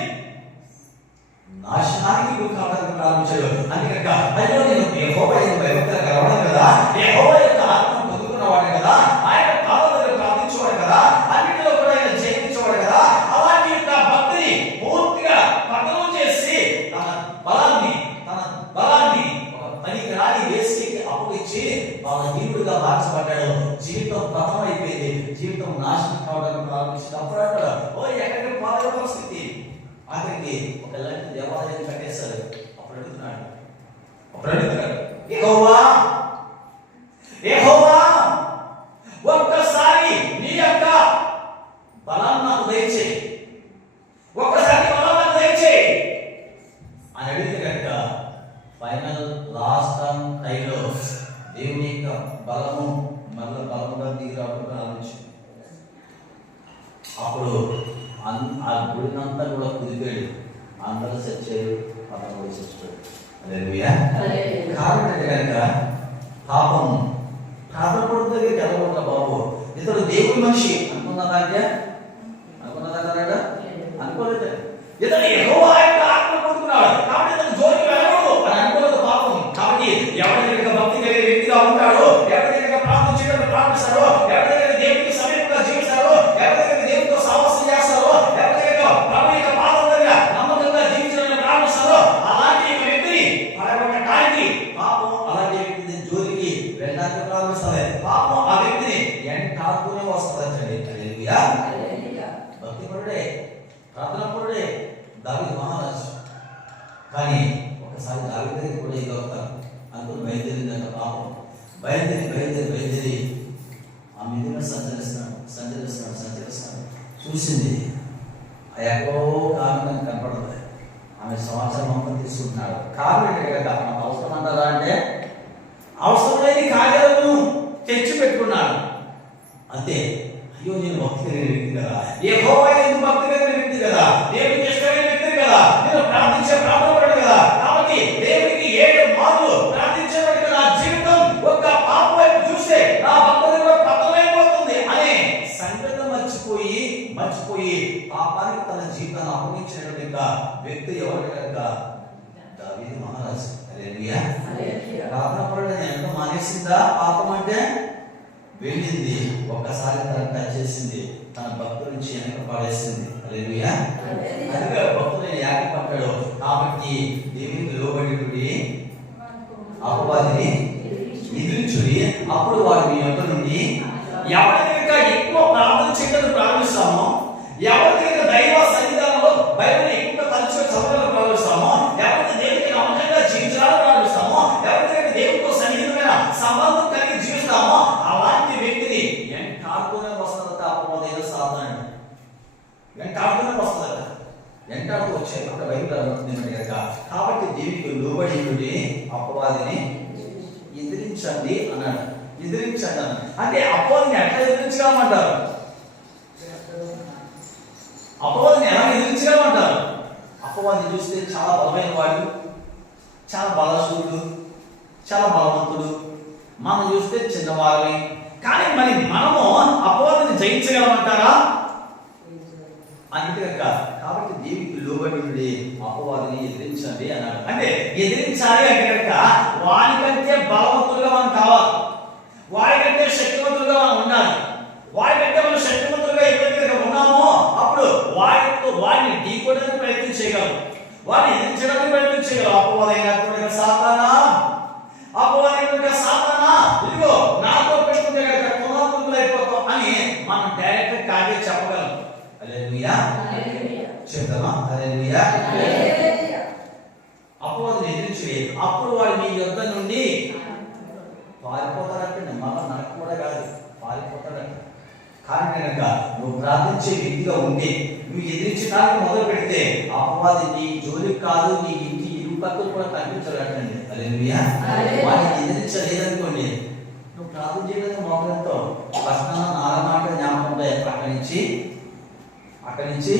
నాశనానికి గురి కావడానికి ప్రారంభించాడు. అందుకనుక అయ్యో నేను యెహోవా భయభక్తులు కలవడం కదా, యెహోవా యొక్క ఆత్మను పొందుకున్నవాడు కదా, ఆయన పాదాలను ప్రార్థించేవాడు కదా, అన్నిటిలో కూడా ఆయన జయించేవాడు కదా. అలాంటి యొక్క భక్తిని పూర్తిగా పతనం చేసి తన బలాన్ని ఒక పనికిరాని వేసికి అప్పగించి బలహీనుడిగా మార్చబడ్డాడు. జీవితం పతనం అయిపోయింది, జీవితం నాశనం కావడానికి ప్రారంభించింది. అప్పుడు అంటాడు, ఓ ఎక్కడికి పోలే పరిస్థితి. ఆఖరికి ఒక ఇలాంటి దేవాలయాన్ని కట్టేశారు. అప్పుడు అడుగుతున్నాడు యెహోవా ఒక్కసారి నీ యొక్క బలాన్ని నాకు దయచేయి, ఒక్కసారి బలం నాకు దయచేయి అని అడిగితే కనుక ఫైనల్ లాస్ట్ టైంలో దేవుని యొక్క బలము మళ్ళీ బలముగా దిగి రావడం ప్రారంభించింది. అప్పుడు ఆ గుడినంతా కూడా కుదిపాడు, అందరూ చచ్చారు, అతను కూడా చచ్చిపోయాడు. హల్లెలూయా. కాబట్టి కనుక పాపం ప్రార్థనపడు దగ్గరికి వెళ్ళకూడదు బాబు. ఇతడు దేవుడి మనిషి అనుకున్నదాంటే అనుకోలేదు. ఇతడు యెహోవా యొక్క ఆత్మ పొందుకున్నాడు కాబట్టి ఇతను జోలికి వెళ్ళకూడదు అని అనుకోలేదు పాపం. కాబట్టి ఎవరి దగ్గర భక్తి కలిగిన వ్యక్తిగా ఉంటాడో, ఎవరి దగ్గర ప్రార్థించేటప్పుడు ప్రార్థిస్తాడో, ఎవరి దగ్గర దేవుడికి సమీపంగా జీవిస్తాడో, ఎవరి దగ్గర దేవుడితో సావాసం చేస్తారో, ఎవరి దగ్గర ప్రభు యొక్క పాదం దగ్గర నమ్మకంగా జీవించాలని ప్రారంభిస్తారో అలాంటి యొక్క వ్యక్తిని పడగొట్టడానికి పాపం అలాంటి వ్యక్తిని జోలికి వెళ్ళడానికి ప్రారంభిస్తుంది. పాపం ఆ వ్యక్తిని ఎంటాడుతూనే వస్తుంది. భక్తి పరుడే, ప్రార్థన పరుడే దావీదు మహారాజు. కానీ ఒకసారి దావీదు దగ్గర కూడా ఇది అవుతారు అనుకుని బయలుదేరిందంట పాపం. బయలుదేరి ఆ మీద సంచరిస్తున్నాడు. చూసింది ఎక్కడో కారణం కనపడుతుంది. ఆమె సంవత్సరం అంతా తీసుకుంటున్నాడు. కారణం ఏంటంటే మనకు అవసరం అంటారా అంటే అవసరం లేని కార్యాలను తెచ్చి పెట్టుకున్నాడు అంతే. అయ్యో నేను భక్తి కలిగిన వ్యక్తి కదా, యెహోవా ఎందుకు భక్తి కలిగిన వ్యక్తి కదా, దేవునికి ఇష్టమైన వ్యక్తి కదా, నేను ప్రార్థించే ప్రార్థనపడు కదా. కాబట్టి దేవునికి 7 మార్లు ప్రార్థించేవాడిగా నా జీవితం ఒక పాప వైపు చూస్తే నా భక్తులు పతనమైపోతుంది అనే సంగతి మర్చిపోయి పాపానికి తన జీవితాన్ని అప్పగించినటువంటి వ్యక్తి ఎవరు కనుక దావీదు మహారాజు. హల్లెలూయా. ప్రార్థనపడు ఎంత మానేసిందా పాపం అంటే వెళ్ళింది, ఒక్కసారి తన టచ్ చేసింది, తన భక్తుల నుంచి వెనక పడేసింది. హల్లెలూయా. అందుకే భక్తుడైన యాకోబు అంటాడు, కాబట్టి దేవునికి లోబడి అపవాదిని ఎదిరించుడి, అప్పుడు వాడు మీ యొక్క నుండి. ఎవరి దగ్గర ఎక్కువ ప్రార్థన చేయడం ప్రారంభిస్తామో, ఎవరి దగ్గర దైవ సన్నిధానంలో బైబిల్ ఎక్కువగా తరచుగా చదవడం ప్రారంభిస్తామో, ఎవరైతే దేవునికి నమ్మకంగా జీవించడానికి ప్రారంభిస్తామో, ఎవరైతే దేవునితో సన్నిహితమైన సంబంధం కలిగి జీవిస్తామో, అలాంటి వ్యక్తిని వెంటాడుతూనే వస్తుందట అపవాదైన సాధన. వెంటాడుతూనే వస్తుందట, వెంటాడుతూ వచ్చే ఒక బైబిల్ అనుకుంటుంది కనుక. కాబట్టి దేవునికి లోబడి అపవాదిని ఎదిరించండి అన్నాడు. ఎదిరించండి అన్నాడు అంటే అపవాదిని ఎట్లా ఎదిరించగలమంటారు? అపవాదిని ఎలా ఎదిరించగలమంటారు? అపవాదిని చూస్తే చాలా బలమైన వాడు, చాలా బలశూరుడు, చాలా బలవంతుడు. మనం చూస్తే చిన్నవాళ్ళని. కానీ మరి మనము అపవాదిని జయించగలమంటారా? అందుకే కాదు. కాబట్టి దేవునికి లోబడి ఉండి అపవాదిని ఎదిరించండి అన్నాడు. అంటే ఎదిరించాలి అంటే కనుక వాడికంటే బలవంతులుగా మనం కావాలి, వాడికంటే శక్తివంతులుగా మనం ఉండాలి. వాడికంటే మనం శక్తివంతులుగా ఎప్పుడైతే ఉన్నామో అప్పుడు వాడిని ఢీకొనడానికి ప్రయత్నం చేయగలం, వాడిని ఎదిరించడానికి ప్రయత్నం చేయగలం. అపవాదైనటువంటి సాతానా, అపవాదైనటువంటి సాతానా, ఇదిగో నాతో పెట్టుకుంటే కనుక కుమార్తెలు అయిపోతాం అని మనం డైరెక్ట్ కాగే చెప్పగలం. హల్లెలూయా చెప్తామా? హల్లెలూయా. అపవాదిని ఎదిరించి అప్పుడు వాడు మీ యొద్ద నుండి పారిపోతాడంటే మళ్ళా నాకు కూడా కాదు, పారిపోతాడంట. కానీ కనుక నువ్వు ప్రార్థించే వ్యక్తిగా ఉంటే, నువ్వు ఎదిరించడానికి మొదలు పెడితే అపవాది నీ జోలికి కాదు, నీ ఇంటి ఇరు పక్కలు కూడా కనిపించలేదండి. హల్లెలూయా. వాడిని ఎదిరించలేదనుకోండి, నువ్వు ప్రార్థన చేయడానికి మొదలెంతో ఫస్ట్ నాలుగు మాటలు జ్ఞాపకం ఉంటాయి. అక్కడి నుంచి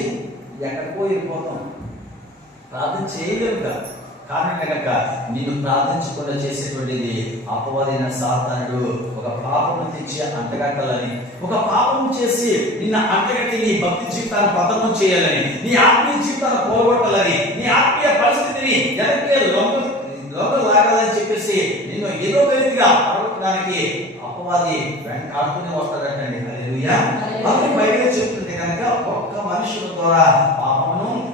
ఎక్కడికో వెళ్ళిపోతాం, ప్రార్థన చేయలేవుగా. కారణం కనుక నిన్ను ప్రార్థించకుండా చేసేటువంటిది అపవాదైన సాతానుడు. ఒక పాపం తెచ్చి అంటగట్టాలని, ఒక పాపం చేసి నిన్న అంటగట్టి నీ భక్తి జీవితాన్ని పతనం చేయాలని, నీ ఆత్మీయ జీవితాన్ని పోగొట్టాలని, నీ ఆత్మీయ పరిస్థితిని వెనక్కి లోపల లాగాలని చెప్పేసి నిన్ను ఏదో విధంగా పడగొట్టడానికి అపవాది వెంటాడుతూనే వస్తాడటండి. హల్లెలూయా. అప్పుడు బైబిల్ చెప్తుంది కనుక ఒక్క మనుషుల ద్వారా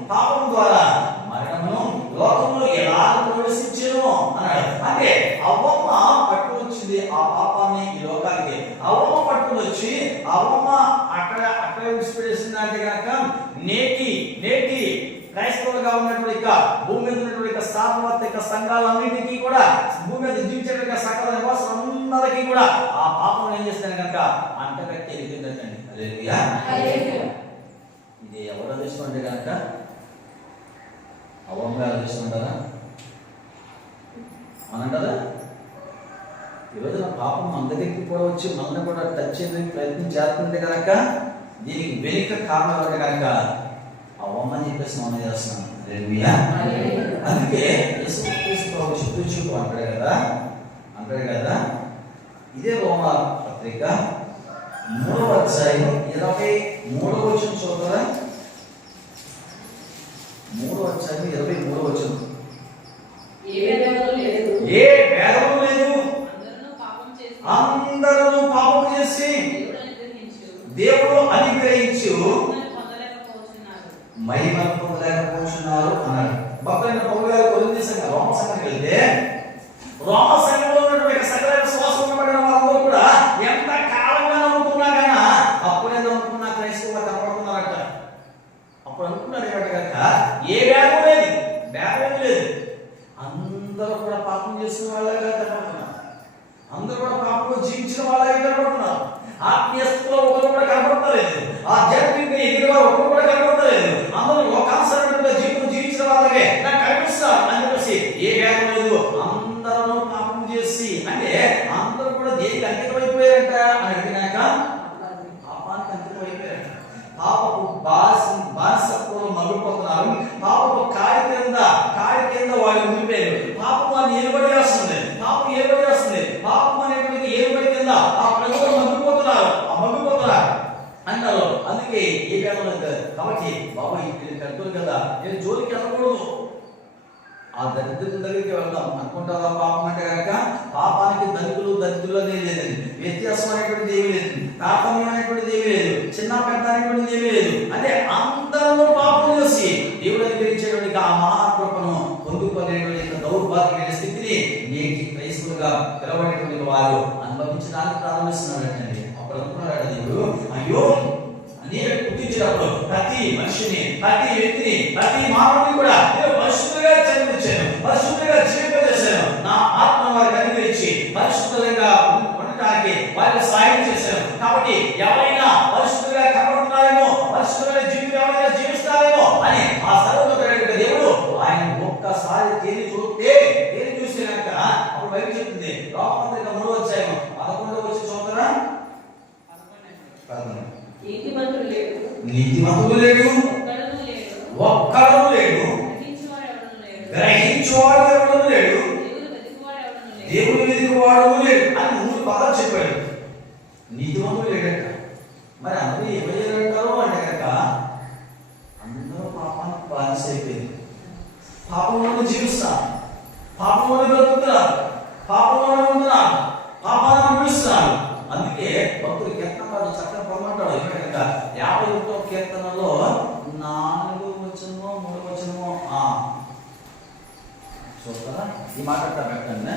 పాపం ద్వారా మరణమును లోకంలో ఎలా ప్రవేశించెను అన్నాడు. అంటే అవ్వమ్మ పట్టుకుని వచ్చింది ఆ పాపాన్ని ఈ లోకానికి. అవ్వమ్మ పట్టుకుని వచ్చి అవ్వమ్మ అక్కడ విడిచిపెట్టేసింది అంటే కనుక నేటి క్రైస్తవులుగా ఉన్నటువంటి భూమి మీద ఉన్నటువంటి సార్వత్రిక సంఘాలన్నింటికీ కూడా, భూమి మీద జీవించేటువంటి సకల నివాసులందరికీ కూడా ఆ పాపం ఏం చేస్తాను కనుక అంటగట్టి వెళ్ళిందండి. హల్లెలూయా. ఇది ఎవరు అదృష్టం అంటే కనుక అవ్వమ్మ అదృష్టం అంటారా? అనంటారా? ఈరోజు నా పాపం మన దగ్గరికి కూడా వచ్చి మనల్ని కూడా టచ్ చేయడానికి ప్రయత్నం చేస్తుంటే కనుక దీనికి వెనుక కారణం అంటే కనుక అవ్వమ్మని చెప్పేసి మనం చేస్తున్నాం. హల్లెలూయా. అందుకే చెప్తూ అంటాడు కదా ఇదే రోమ పత్రిక 3వ అధ్యాయం 23వ వచనం చూడరా? 3వ అధ్యాయం 23వ వచనం. ఏ భేదము లేదు, అందరూ పాపం చేసి దేవుడు అనుగ్రహించు మహిమను పొందలేకపోతున్నారు అన్నాడు. భక్తులైన పౌలు గారు కొరింథీ సంఘం రోమ సంఘానికి వెళ్తే, రోమ సంఘంలో ఉన్నటువంటి సకల విశ్వాసం ఉన్నబడిన వారందరూ కూడా ఎంత కాలంగా నమ్ముకున్నా కానీ అప్పుడే నమ్ముకున్నా క్రైస్తవులు కనపడుతున్నారట. అప్పుడు అనుకున్నాడు కనుక ఏ భేదం లేదు, అందరూ కూడా పాపం చేసిన వాళ్ళగా కనపడుతున్నారు, అందరూ కూడా పాపంలో జీవించిన వాళ్ళగా కనపడుతున్నారు. ఆత్మీయతలో ఒకరు కూడా కనపడతలేదు, ఆధ్యాత్మికంగా ఎదిగిన ఒకరు కూడా కనపడతలేదు. అందరూ లోకానుసారంగా జీవించిన వాళ్ళగే నాకు కనిపిస్తారు అని చెప్పేసి ఏ భేదం లేదు, అందరూ పాపం చేసి అంటే అందరూ కూడా దేనికి అంకితమైపోయారంట అని అడిగినాక పాపానికి అంకితమైపోయారంట. పాపపు బానిసత్వంలో మగ్గిపోతున్నారు. పాపపు కాడి కింద వాళ్ళు ఉండిపోయారు. పాపం అని ఏలుబడి వస్తుంది, పాపం అనేటువంటి ఏలుబడి కింద ఆ ప్రజలు మగ్గిపోతున్నారు అంటారు. అందుకే ఏ భేదం లేదు. కాబట్టి బాబా పెద్దలు కదా, నేను జోలికి వెళ్ళకూడదు, ఆ దరిద్రుల దగ్గరికి వెళ్దాం అనుకుంటారా? పాపం అంటే కనుక పాపానికి దరిద్రులు అనేది లేదండి, వ్యత్యాసం అనేటువంటిది ఏమీ లేదు, తాపమ్యం అనేటువంటిది ఏమీ లేదు, చిన్న పెద్ద అనేటువంటిది ఏమీ లేదు. అంటే అందరూ పాపం చేసి దేవుడు అనుగ్రహించేటువంటి ఆ మహాకృపను పొందుకునేటువంటి దౌర్భాగ్యమైన స్థితిని నేటి క్రైస్తవులుగా పిలవబడేటువంటి వారు అనుభవించడానికి ప్రారంభిస్తున్నారండి. అప్పుడు అనుకున్నాడు దేవుడు, అయ్యో నేను పుట్టించినప్పుడు ప్రతి మనిషిని, ప్రతి వ్యక్తిని, ప్రతి మానవుని కూడా నేను పరిశుద్ధంగా జన్మించాను, పరిశుద్ధంగా జీవింపజేశాను, నా ఆత్మ వారికి అనుగ్రహించి పరిశుద్ధంగా ఉండటానికి వారికి సాయం చేశాను. కాబట్టి ఎవరైనా పరిశుద్ధంగా కనబడుతున్నారేమో, పరిశుద్ధమైన జీవితం ఎవరైనా జీవిస్తారేమో అని ఆ సర్వోన్నతుడైన దేవుడు ఆయన ఒక్కసారి తేరి చూస్తే కనుక అప్పుడు బయట చెప్తుంది, లోకపత్రిక 3వ అధ్యాయం 11వ వచనం చదువుతారా? నీతిమంతుడు లేడు, ఒక్కడు లేడు, గ్రహించువాడు ఎవడు లేడు, దేవుని వెతుకువాడు లేడు అని 3 పదాలు చెప్పాడు. నీతిమంతుడు లేడట. మరి అందరూ ఏమయ్యారంటారో అంటే కనుక అందరూ పాపానికి బానిస అయిపోయింది, పాపంలోనే జీవిస్తారు, పాపంలోనే బ్రతుకుతున్నారు, పాపంలోనే ఉంటున్నారు, పాపాన్ని అనుభవిస్తున్నారు. అందుకే భక్తులు కీర్తనకారుడు చక్కగా పొమ్మంటాడు. ఇక్కడ 51వ కీర్తనలో 4వ వచనమో 3వ వచనమో చూస్తారా? ఈ మాట పెట్టండి.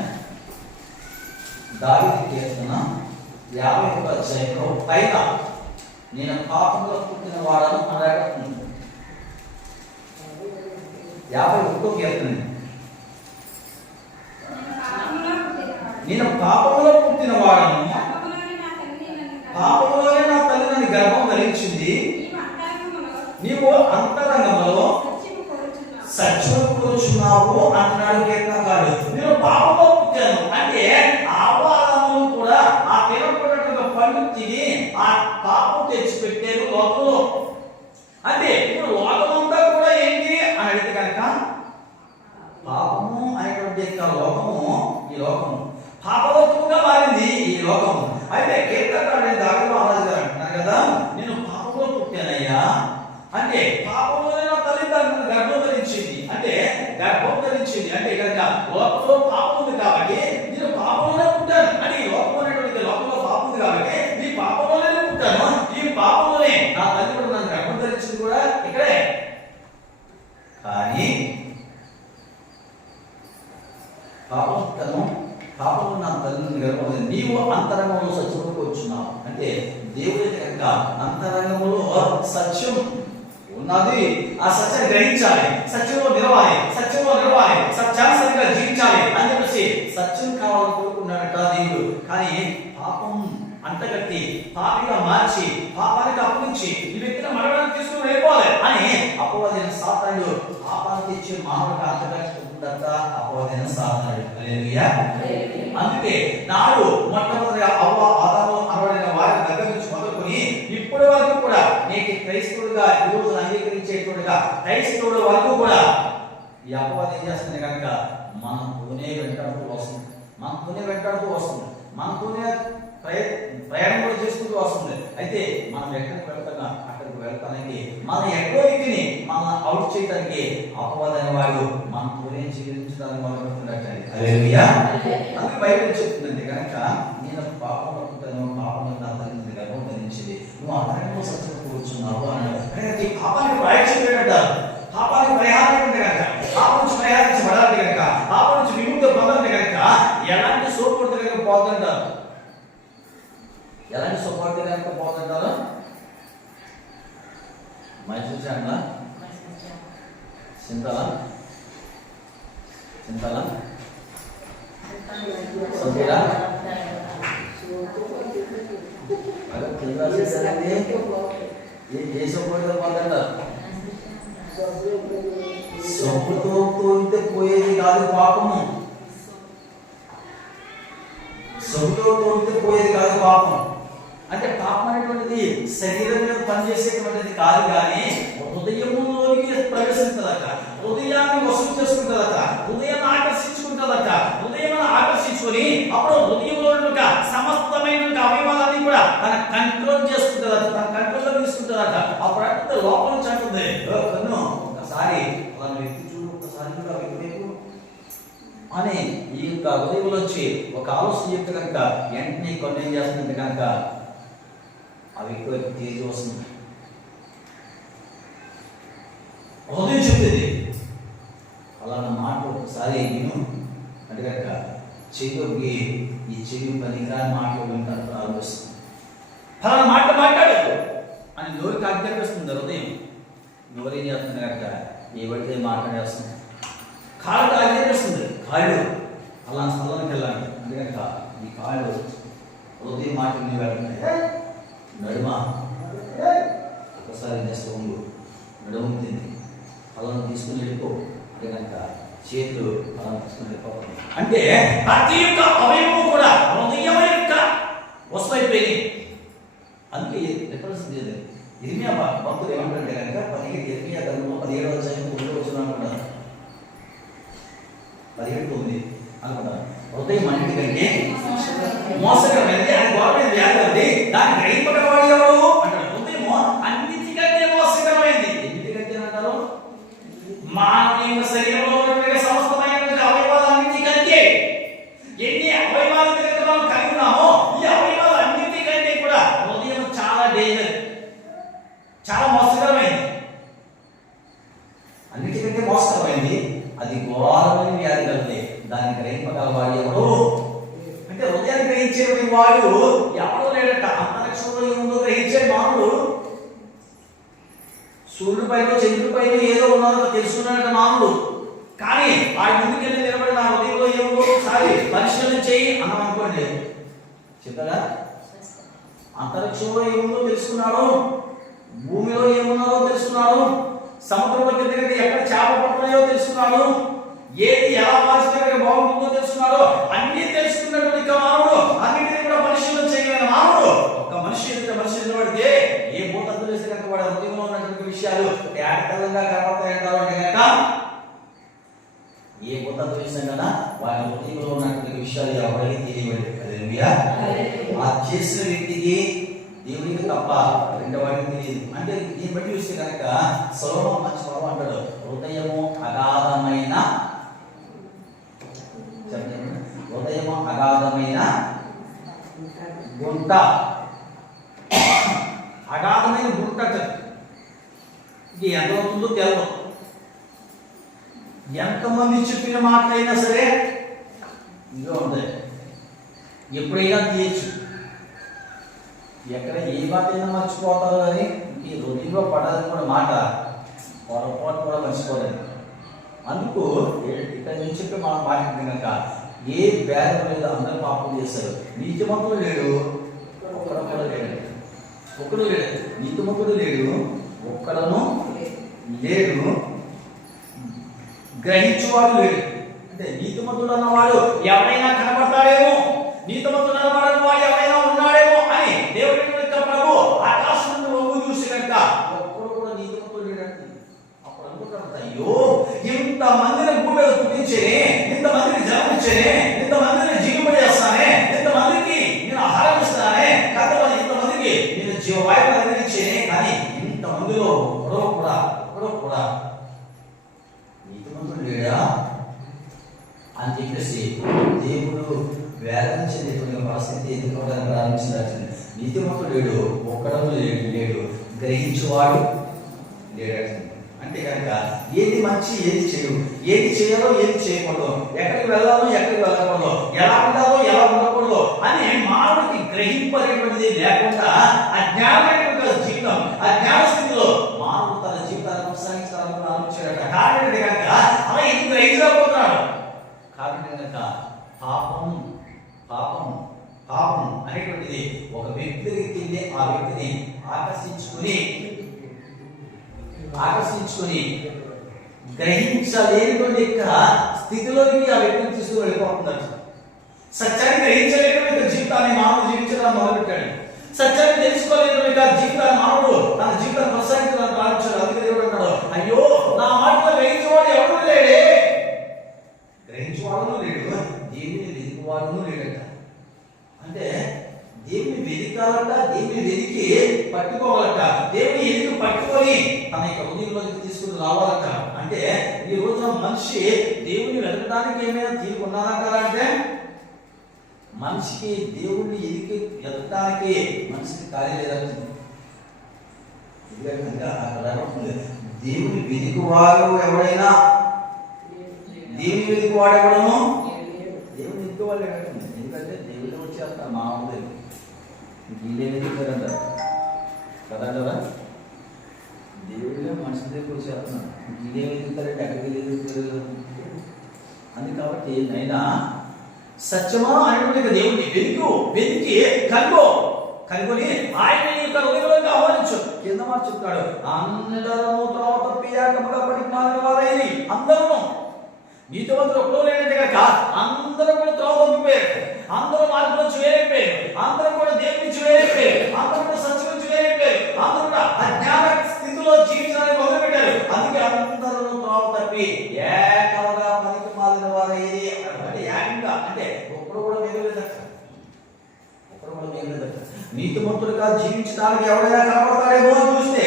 దావీదు కీర్తన 51వ అధ్యాయంలో పైన నేను పాపంలో పుట్టిన వాడను అని రాయబడుతుంది. 51వ కీర్తన, నేను పాపంలో పుట్టిన వాడను, పాపంలోనే నా తల్లి నన్ను గర్భం ధరించింది, నీవు అంతరంగంలో సత్యము కోరుచున్నావు అంటున్నాడు కీర్తనకారుడు. నేను పాపంలో పుట్టాను అంటే ఆవాదములు కూడా ఆ తినపడినటువంటి పండు తిని ఆ పాపం తెచ్చిపెట్టారు లోకంలో. అంటే ఇప్పుడు లోకమంతా కూడా ఏంటి అని అడిగితే కనుక పాపము అనేటువంటి లోకము, ఈ లోకము పాపలోకముగా మారింది ఈ లోకము. అయితే కీర్తనకారుడు దావీదు మహారాజు గారు అంటున్నారు కదా, నేను పాపంలో పుట్టానయ్యా అంటే పాపంలోనే నా తల్లి నన్ను గర్భం ధరించింది, అంటే గర్భం ధరించింది అంటే కనుక లోకంలో పాపం ఉంది కాబట్టి నేను పాపంలోనే పుట్టాను అని, లోకమైనటువంటి లోకంలో పాపం ఉంది కాబట్టి ఈ పాపంలోనే పుట్టాను, ఈ పాపంలోనే నా తల్లి కూడా నన్ను గర్భం ధరించింది కూడా ఇక్కడే. కానీ పాపము నా తల్లిని గర్భం, నీవు అంతరంగంలో సత్యంలోకి వచ్చున్నావు అంటే దేవుడి కనుక అంతరంగంలో సత్యం ఉన్నది, ఆ సత్యాన్ని గ్రహించాలి, సత్యంలో నిలవాలి, సత్యాన్ని సరిగ్గా జీవించాలి అని చెప్పేసి సత్యం కావాలని కోరుకున్నాడట దేవుడు. కానీ పాపం అంటగట్టి పాపిగా మార్చి పాపానికి అప్పగించి ఈ వ్యక్తిని మరణానికి తీసుకుని వెళ్ళిపోవాలి అని అపవాదైన సాతానుడు పాపాన్ని తెచ్చి మానవుడికి అంతగట్టుకుందట అపవాదైన సాతానుడు. హల్లెలూయా. అందుకే నాడు మొట్టమొదటి అవ్వ ఆదాము అనబడిన వారి దగ్గర నుంచి మొదలుకొని ఇప్పటి వరకు కూడా నేటి క్రైస్తవుడిగా ఈ రోజు అంగీకరించేటువంటిగా క్రైస్తవుడు వరకు కూడా ఈ అపవాదం ఏం చేస్తుంది కనుక మనతోనే వెంటాడుతూ వస్తుంది, మనతోనే ప్రయాణం కూడా చేసుకుంటూ వస్తుంది. అయితే మనం ఎక్కడికి వెళ్తాగా అక్కడికి వెళ్తానికి, మన ఎక్కడికి మన అవుట్ చేయడానికి అపవాదైన వాడు మనతోనే జీవించడానికి మొదలుపెడుతున్నట్టండి. హల్లెలూయా. అందుకే బైబిల్ చెప్తుందంటే కనుక నేను పాపంలో పుట్టాను, పాపంలో నా తల్లి గర్భం ధరించింది, నువ్వు అంతరంగంలో సత్యం కూర్చున్నావు అన్నాడు. అంటే ఈ పాపానికి ప్రాయశ్చిత్తం ఏంటంటారు, పాపానికి పరిహారం ఏంటంటే కనుక, పాపం నుంచి పరిహారించబడాలి కనుక, పాపం నుంచి విముక్తి పొందాలంటే కనుక ఎలాంటి సోపు కనుక పోతుంటారు, ఎలాంటి సోపు కనుక పోతుంటారు? మైసూర్ చాండ్లా, చింతలా సోపురా ఏ సోపు పోతుంటారు? సొప్పుతో తోలితే పోయేది కాదు పాపము, సొప్పుతో తోలితే పోయేది కాదు పాపం. అంటే పాపం అనేటువంటిది శరీరం మీద పనిచేసేటువంటిది కాదు, కానీ హృదయంలోనికి ప్రవేశించదట, హృదయాన్ని వసూలు చేసుకుంటుందట, హృదయాన్ని ఆకర్షించుకుంటుందట, హృదయాన్ని ఆకర్షించుకొని అప్పుడు హృదయంలో సమస్తమైన అవయవాలన్నీ కూడా తన కంట్రోల్ చేసుకుంటుందట, తన కంట్రోల్లో తీసుకుంటుందట. అప్పుడు అంటే లోపల నుంచి అంటుంది, కన్ను ఒకసారి వాళ్ళ వ్యక్తి చూడు, ఒకసారి చూడు, ఆ వ్యక్తి అని ఈ యొక్క హృదయంలో వచ్చి ఒక ఆలోచన చెప్తే కనుక వెంటనే కొన్ని ఏం చేస్తుందంటే కనుక అవి ఎక్కువ తేజీ వస్తుంది. హృదయం చెప్తుంది అలాంటి మాటలు ఒకసారి విను అంటే కనుక చెవికి ఈ చెవి పనికిరాని మాటలు వింటాను ప్రారంభిస్తుంది. ఫలానా మాట మాట్లాడదు అని నోరికి ఆజ్ఞాపిస్తుంది హృదయం. నోరేం చేస్తుంది కనుక ఏ పడితే మాట్లాడేస్తుంది. కాళ్ళకు ఆజ్ఞాపిస్తుంది, కాళ్ళు అలా స్థలానికి వెళ్ళాలి అంటే కనుక ఈ కాళ్ళు హృదయం మాట వెళ్ళండి. నడుమ ఒకసారి చేస్తూ ఉండు, నడుము తింది అలా తీసుకుని వెళ్ళిపో అంటే కనుక చేతులు అలా తీసుకుని వెళ్ళిపోతాయి. అంటే ప్రతి యొక్క అవయవం కూడా హృదయం యొక్క వస్తువైపోయింది. అందుకే రిఫరెన్స్ చేయలేదు. ఇర్మియా భక్తులు ఏమంటారంటే కనుక ఇర్మియా గ్రంథంలో 17వ అధ్యాయం 9వ వచనం అనుకుంటారు, 17:9 అనుకుంటారు. హృదయం అన్నిటికంటే మోసకరమైనది, అది ఘోరమైన వ్యాధి ఉంది, దాన్ని గ్రహింపగలవాడు ఎవరు అంటారు. హృదయం అన్నిటికంటే మోసకరమైనది. ఎందుకంటే అంటారు మానవ శరీరంలో ఉన్నటువంటి సమస్తమైనటువంటి అవయవాలన్నిటికంటే ఎన్ని అవయవాలు మనం కలిగి ఉన్నామో ఈ అవయవాలన్నిటికంటే కూడా హృదయం చాలా డేంజర్, చాలా మోసకరమైంది. అన్నిటికంటే మోసకరమైంది, అది ఘోరమైన వ్యాధి కలిగితే దాన్ని గ్రహింపగలవాడు ఎవరు అంటే హృదయాన్ని గ్రహించేటువంటి వాడు ఎవరు లేడట. అంతరిక్షంలో ఏముందో గ్రహించే మానవుడు సూర్యుడి పైన చంద్రుడి పైన ఏదో ఉన్నారో తెలుసుకున్నాడట మానవుడు. కానీ వాడి ముందుకెళ్ళి నిలబడి నా హృదయంలో ఏముందో ఒకసారి పరిశీలన చేయి అన్నాం అనుకోండి, చెప్పారా? అంతరిక్షంలో ఏముందో తెలుసుకున్నాడు, భూమిలో ఏమున్నారో తెలుసుకున్నాడు, సముద్రంలో కిందకి ఎక్కడ చేప పడుతున్నాయో తెలుసుకున్నాడు, ఏది ఎలా మార్చితే బాగుంటుందో తెలుసుకున్నాడు. అన్ని తెలుసుకున్నటువంటి మానవుడు అన్నిటిని కూడా పరిశీలన చేయగలిగిన మానవుడు ఒక మనిషి నిలబడితే ఏ భూతంతో చేస్తే కనుక వాడి హృదయంలో ఉన్నటువంటి విషయాలు తేటతెల్లంగా కనపడతాయంటారు. అంటే కనుక ఏ భూతంతో చేసినా కదా వాడి హృదయంలో ఉన్నటువంటి విషయాలు ఎవరికి తెలియబడి ఆ చేసిన వ్యక్తికి దేవునికి తప్ప రెండో వాడికి తెలియదు. అంటే దీన్ని బట్టి చూస్తే కనుక సొలొమోను మంచి పదం అంటాడు, హృదయము అగాధమైన గుంట, అగాధమైన గుంట. ఇది ఎంత అవుతుందో తెలవదు. ఎంతమంది చెప్పిన మాటలైనా సరే ఇదో ఉంది, ఎప్పుడైనా తీయచ్చు. ఎక్కడ ఏ మాట అయినా మర్చిపోతారు కానీ ఈ హృదయంలో పడాలని కూడా మాట పొరపాటు కూడా మర్చిపోలేదు. అందుకు ఇక్కడ నేను చెప్పే మనం మాట్లాడితే కనుక ఏ భేదం లేదు, అందరూ పాపం చేస్తారు. నీతిమంతుడు లేడు, ఒక్కడు కూడా లేడు, ఒక్కడు లేడు. నీతిమంతుడు లేడు, ఒక్కడను లేడు, గ్రహించువాడు లేడు. అంటే నీతిమంతుడు అన్నవాడు ఎవరైనా కనబడతాడేమో, నీతిమంతుడు అన్నవాడు వాడు ఎవరైనా ఉన్నాడేమో అని దేవుడి యొక్క ప్రభు ఆకాశం నుండి వంగు చూసి కనుక ఒక్కడు కూడా నీతిమంతుడు లేడంటే అప్పుడు అనుకుంటాడు, అయ్యో ఇంత మందిని భూమిలో పుట్టించేనే, ఇంతమందిని జన్మించేనే, ఇంతమందిని జీవింపజేస్తానే, ఇంతమందికి నేను ఆహారం ఇస్తానే, కథ ఇంతమందికి నేను జీవవాయువు అందించేనే, కానీ ఇంతమందిలో ఒకడో కూడా నీతిమంతుడు లేడా అని చెప్పేసి దేవుడు వేదన చెందేటువంటి పరిస్థితి ఎదుర్కోవడానికి ప్రారంభించాల్సింది. నీతిమంతుడు లేడు, ఒక్కడము లేడు, గ్రహించువాడు లేడు. అంటే కనుక ఏది మంచి ఏది చెడు, ఏది చేయాలో ఏది చేయకూడదు, ఎక్కడికి వెళ్ళాలో ఎక్కడికి వెళ్ళకూడదు, ఎలా ఉండాలో ఎలా ఉండకూడదు అని మానవుడికి గ్రహింపనేటువంటిది లేకుండా అజ్ఞానమైనటువంటి జీవితం, అజ్ఞాన స్థితిలో మానవుడు తన జీవితాన్ని కొనసాగించాలని ప్రారంభించాడట. కారణం ఏంటి కనుక అలా ఎందుకు గ్రహించలేకపోతున్నాడు? కారణం కనుక పాపం అనేటువంటిది ఒక వ్యక్తి దగ్గరికి వెళ్ళి ఆ వ్యక్తిని ఆకర్షించుకొని గ్రహించలేనటువంటి స్థితిలోకి ఆ వ్యక్తిని తీసుకుని వెళ్ళిపోతున్నారు. సత్యాన్ని గ్రహించలేనటువంటి జీవితాన్ని మానవుడు జీవించడం మొదలుపెట్టాడు. సత్యాన్ని తెలుసుకోలేనటువంటి జీవితాన్ని మానవుడు తన జీవితాన్ని కొనసాగించడానికి ప్రారంభించాడు. అందుకే దేవుడు అంటాడు, అయ్యో నా మాటలో గ్రహించేవాడు ఎవరు లేడే, గ్రహించేవాడును లేడు, దేవుని వెతుకువాడును లేడట. అంటే దేవుని వెతికాలట, దేవుని వెతికి పట్టుకోవాలట, దేవుని ఎదుగు పట్టుకొని తన యొక్క హృదయంలోకి తీసుకుని రావాలట. అంటే అంటే ఈ రోజున మనిషి దేవుని వెతకడానికి ఏమైనా తీరుకున్నారంటారా అంటే మనిషికి దేవుణ్ణి ఎదగడానికి మనిషికి ఖాళీ లేదంటుంది. దేవుని వెతుకువారు ఎవరైనా దేవుని వెతుకువాడు ఎవడను దేవుని వెతుకువాడు ఎవడండి. ఎందుకంటే దేవుడే వచ్చేస్తారు మామూలు వీళ్ళే వెతుకుతారంటారు కదా. దేవుడే మనిషి దగ్గర వచ్చేస్తున్నారు. వీళ్ళే వెతుకుతారంటే ఎక్కడికి వెతుకుతారు అని. కాబట్టి నైనా సత్యమా అనేటువంటి దేవుడిని వెతికి కనుగొని ఆయన యొక్క హృదయంలోకి ఆహ్వానించు. కింద మాట చెప్తాడు, అందరూ త్రోవ తప్పి ఏకముగా పనికి మారిన వారైరి. అందరూ నీతివంతులు ఒకరు లేనంటే కనుక అందరూ కూడా త్రోవ తప్పిపోయారు. అందరూ మార్గం నుంచి వేరైపోయారు. అందరూ కూడా దేవుడి నుంచి వేరైపోయారు. అందరూ కూడా సత్యం నుంచి వేరైపోయారు. అందరూ కూడా అజ్ఞాన స్థితిలో జీవించడానికి మొదలుపెట్టారు. అందుకే అందరూ త్రోవ తప్పి ఏకముగా పనికి మారిన వారైరి. అంటే ఏకంగా అంటే ఒక్కడు కూడా మిగలేదట. నీతిమంతుడుగా జీవించడానికి ఎవరైనా కనబడతాడేమో అని చూస్తే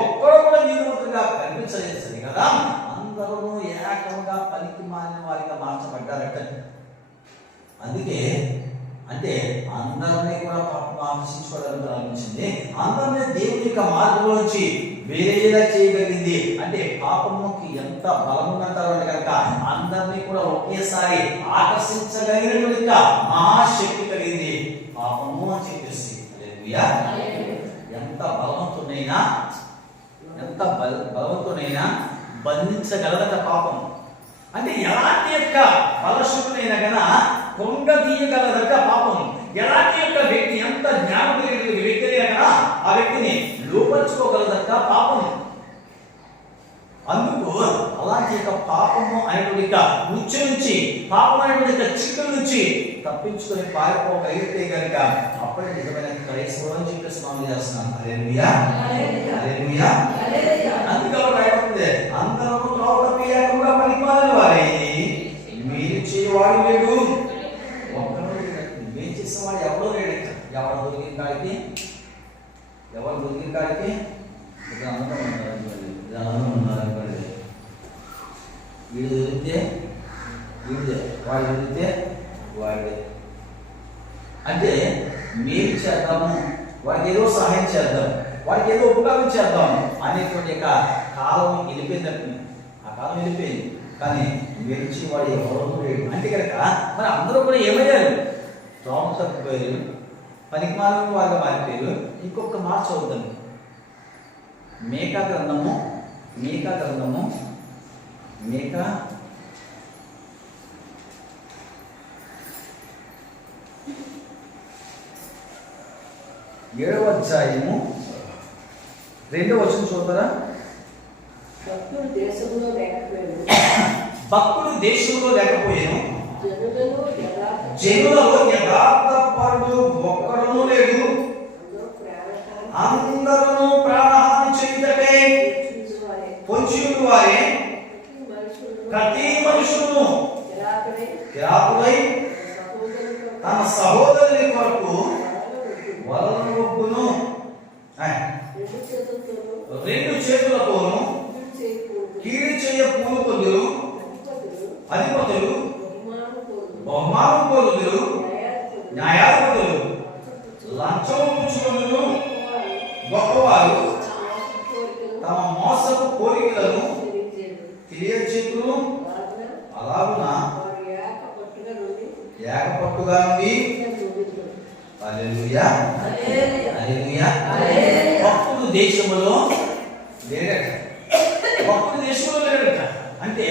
ఒక్కడు కూడా నీతిమంతుడుగా కనిపించలేదు సరే కదా. అందరూ ఏకంగా పనికి మారిన వారిగా మార్చబడ్డారట. అందుకే అంటే అందరినీ కూడా పాపం ఆకర్షించుకోవడానికి ప్రారంభించింది. అందరినీ దేవుని యొక్క మార్గంలోంచి వేరేలా చేయగలిగింది. అంటే పాపముకి ఎంత బలం ఉందంటారు అంటే కనుక అందరినీ కూడా ఒకేసారి ఆకర్షించగలిగినటువంటి మహాశక్తి కలిగింది పాపము అని చెప్పేసి. ఎంత బలవంతునైనా బంధించగలదట పాపం. అంటే ఎలాంటి యొక్క బలశక్తునైనా గన కొంగదీయగలదట పాపం. ఎలాంటి యొక్క వ్యక్తి ఎంత జ్ఞానం కలిగిన వ్యక్తి అయినా ఆ వ్యక్తిని లోపరుచుకోగలదట పాపం. అందుకు అలాంటి యొక్క పాపము అనేటువంటి ఉచ్చు నుంచి పాపం అనేటువంటి చిక్కుల నుంచి తప్పించుకొని పారిపోగలిగితే కనుక అప్పుడే నిజమైన క్రైస్తవులు అని చెప్పేసి మనం చేస్తున్నాం. అందుకే అందరూ త్రోవ తప్పి ఏకంగా పనికి మారిన వారైరి. మీరు చేయవాడు లేడు, ఒక్కడో లేడు. మేము చేసేవాడు ఎవడో లేడు. ఎవరు దొరికిన కాడికి ఉన్నారు. వీడు దొరికితే వీడిదే, వాడు దొరికితే వాడిదే. అంటే మేలు చేద్దాము, వాడికి ఏదో సహాయం చేద్దాం, వాడికి ఏదో ఉపకారం చేద్దాం అనేటువంటి కాలం వెళ్ళిపోయిందంటే ఆ కాలం వెళ్ళిపోయింది. కానీ వెలిచి వాడు ఎవరో లేడు. అంటే కనుక మరి అందరూ కూడా ఏమయ్యారు? త్రోవ తప్పిపోయారు, పనికి మాలిన వారిగా మారిపోయారు. ఇంకొక మాట చదువుతాను. మీకా గ్రంథము 7వ అధ్యాయము 2వ వచనం చూద్దారా. భక్తుడు దేశంలో లేకపోయాను, జనులలో యథార్థపరుడు ఒక్కడునూ లేడు. అందరూ ప్రాణహాని చేయుటకై పొంచియుండు వారే. ప్రతి మనుషులను కిరాతుడై తన సహోదరుని కొరకు వలలు ఒప్పును. 2 చేతులతోనూ కీడు చేయ పూనుకొందురు. అధిపతులు బహుమానం కోరుదురు. న్యాయాధిపతులు లంచము పుచ్చుకొనును. గొప్పవారు తమ మోసపు కోరికలను తెలియచేతును. అలాగున ఏకపట్టుగా నుండి భక్తుడు దేశంలో లేడట. అంటే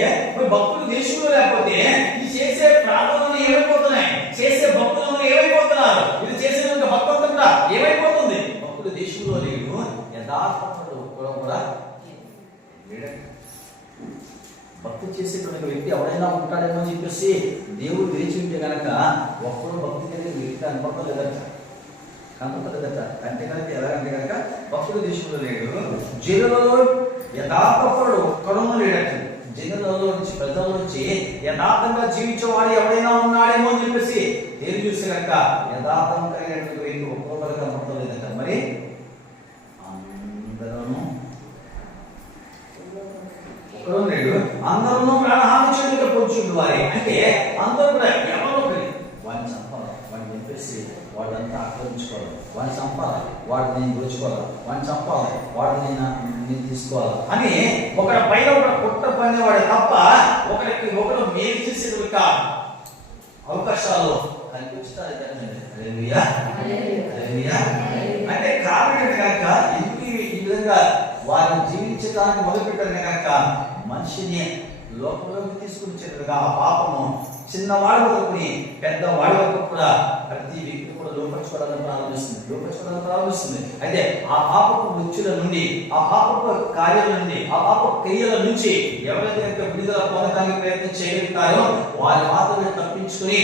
భక్తులు దేశంలో లేకపోతే ఈ చేసే ప్రార్థనలు ఏమైపోతున్నాయి, చేసే భక్తులను ఏమైపోతున్నారు, ఇది చేసే భక్తులంతా కూడా ఏమైపోతుంది? భక్తుడు దేశంలో లేడు, యథార్థపరుడు కూడా లేడట. భక్తి చేసేటువంటి వ్యక్తి ఎవరైనా ఉంటాడేమో అని చెప్పేసి దేవుడు వేచి ఉంటే కనుక ఒక్కడు భక్తి అనేది వ్యక్తి కనపడలేదట. అంటే కనుక ఎలాగంటే కనుక భక్తుడు దేశంలో లేడు, జనులలో యథార్థపరుడు ఒక్కడును లేడట. జనులలో నుంచి ప్రజల నుంచి యథార్థంగా జీవించేవాడు ఎవరైనా ఉన్నాడేమో అని చెప్పేసి దేవుడు చూస్తే కనుక యథార్థం కలిగినటువంటి వ్యక్తి ఒక్కొక్కరు కనపడలేదట. మరి అందరూ ఒక్కడు లేడు, ఆక్రమించుకోవాలి, వాడిని చంపాలి, వాడిని నేను దోచుకోవాలి, వాడిని చంపాలి, వాడిని నేను తీసుకోవాలి అని ఒకరి పైన ఒక కుట్ర పనేవాడే తప్ప ఒకరు మేలు చేసేది ఒక అవకాశాలు కల్పించుతారు. అంటే కారణం కనుక ఎందుకు ఈ విధంగా వారిని జీవించడానికి మొదలుపెట్టారని కనుక మనిషిని లోకంలోకి తీసుకొచ్చేట్టుగా ఆ పాపము చిన్నవాడి వరకు పెద్దవాడి వరకు కూడా ప్రతి వ్యక్తి కూడా లోపరచుకోవడానికి ప్రారంభిస్తుంది. అయితే ఆ పాపపు వృత్తుల నుండి, ఆ పాపపు కార్యాల నుండి, ఆ పాప క్రియల నుంచి ఎవరైతే విడుదల పొందడానికి ప్రయత్నం చేయగలుగుతారో వారి మాత్రమే తప్పించుకొని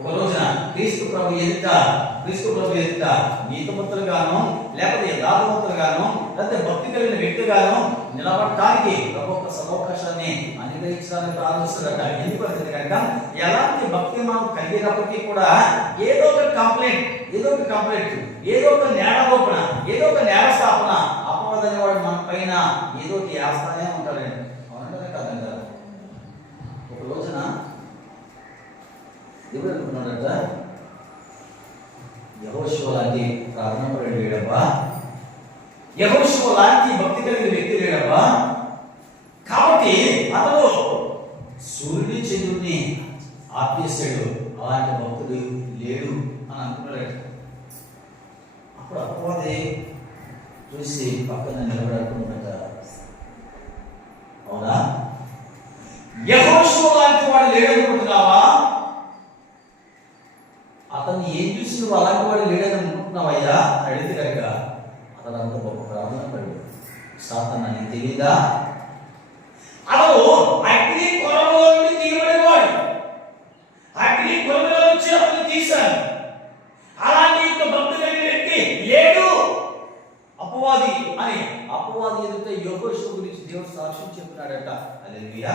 ఒక రోజున క్రీస్తు ప్రభు ఎదుట నీతిమంతులుగాను లేకపోతే యథార్థవంతులుగాను లేకపోతే భక్తి కలిగిన వ్యక్తిగాను నిలబడటానికి ప్రభు ఒక సదవకాశాన్ని అనుగ్రహించడానికి ప్రారంభిస్తారట. ఎందుకంటే కనుక ఎలాంటి భక్తి మనం కలిగినప్పటికీ కూడా ఏదో ఒక కంప్లైంట్, ఏదో ఒక నేరారోపణ, ఏదో ఒక నేరస్థాపన అపవాదనే వాడు మన పైన ఏదో ఒకటి వేస్తానే ఉంటాడండి. అవునంటే కాదంటారు. ఒక రోజున దేవుడు అనుకున్నాడట, యెహోషువ లాంటి ప్రార్థనాపరుడు లేడబ్బా, యెహోషువ లాంటి భక్తి కలిగిన వ్యక్తి లేడబ్బా, కాబట్టి అతను సూర్యుడి చంద్రుడిని ఆపేశాడు, అలాంటి భక్తుడు లేడు అని అనుకున్నాడు. అప్పుడు అపవాది చూసి పక్కన నిలబడుకుంటాట. అవునా, యెహోషువ లాంటి వాడు లేడనుకుంటున్నావా? అతన్ని ఏం చూసి నువ్వు అలాంటి వాడు లేడని అనుకుంటున్నావయ్యా అని అడిగితే కనుక అతను అంత గొప్ప ప్రార్థన పడు. సాతాను నీకు తెలీదా? అతను అగ్ని కొరలో నుండి తీయబడేవాడు, అగ్ని కొరలో నుంచి అతను తీశాను. అలాంటి భక్తి కలిగిన వ్యక్తి లేడు అపవాది అని అపవాది ఎదుట యెహోషువ గురించి దేవుడు సాక్ష్యం చెప్తున్నాడట. హల్లెలూయా.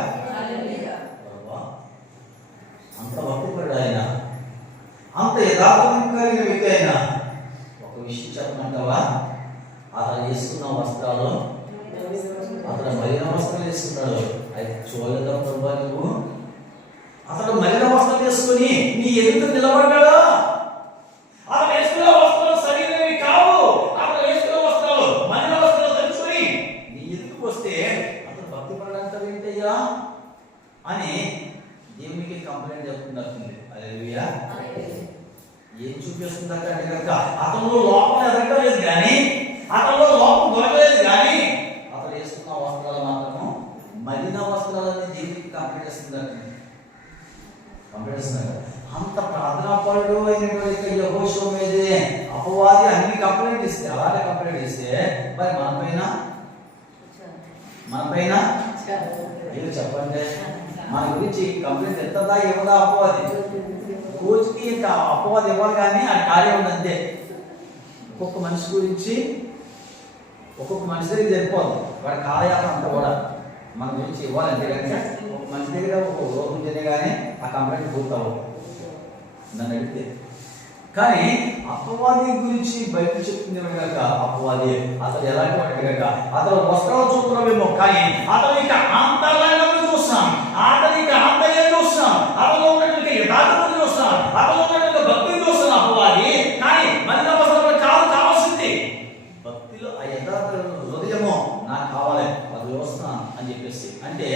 అంత భక్తిపరుడు ఆయన, అంత యథార్థం కలిగిన వ్యక్తి అయినా ఒక విషయం చెప్పమంటావా? అతను వేసుకున్న వస్త్రాలు, అతను మలిన వస్త్రాలు వేసుకున్నాడు. అయితే చూడలేదా ప్రభా నువ్వు? అతను మలిన వస్త్రాలు వేసుకుని నీ ఎదుట నిలబడ్డాడా? అతను వేసుకున్న వస్త్రాలు సరైనవి కావు. అతను వేసుకున్న వస్త్రాలు మలిన వస్త్రాలు ధరించుకొని నీ ఎదుటికి వస్తే అతను భక్తి పడాలంటారు ఏంటయ్యా అని దేవునికి కంప్లైంట్ చెప్తున్నట్టుంది. హల్లెలూయా. ఏం చూపిస్తుంది అంటే కనుక అతనిలో లోపం ఎదగలేదు కానీ, అతనిలో లోపం దొరకలేదు కానీ అతను వేసుకున్న వస్త్రాలు మాత్రము మలిన వస్త్రాలని దేవునికి కంప్లైంట్ చేస్తుందంటే అంత ప్రార్థనాపరుడు అయినటువంటి యెహోషువ మీదే అపవాది అన్ని కంప్లైంట్ ఇస్తే, అలాగే కంప్లైంట్ ఇస్తే మరి మన పైన ఏదో చెప్పండి, మన గురించి కంప్లైంట్ ఎంతదా ఇవ్వదా అపవాది? కోచ్కి ఇంకా అపవాది ఇవ్వాలి కానీ ఆ కార్యం ఉంది అంతే. ఒక్కొక్క మనిషి గురించి ఒక్కొక్క మనిషి దగ్గర సరిపోదు, వాడి కార్యాలయం అంతా కూడా మన గురించి ఇవ్వాలంటే కనుక ఒక మనిషి దగ్గర ఒక రోజు ఉంటేనే కానీ ఆ కంప్లైంట్ పూర్తవు నన్ను అడిగితే. కానీ అపవాది గురించి బయట చెప్తుంది కనుక అపవాది అతను ఎలాంటి వాడు కనుక అతను వస్త్రాలు చూస్తున్నామేమో కానీ అతను ఇక అంతరంగంలో చూస్తున్నాం, అతను ఇక అంతర్యం చూస్తున్నాం, అతను ఉన్నటువంటి యథార్థతను చూస్తున్నాం, అతను ఉన్నటువంటి భక్తిని చూస్తున్నాం అపవాది. కానీ మలిన వస్త్రాలు కావాల్సింది భక్తిలో ఆ యథార్థ హృదయము నాకు కావాలి, అది వస్తున్నాను అని చెప్పేసి. అంటే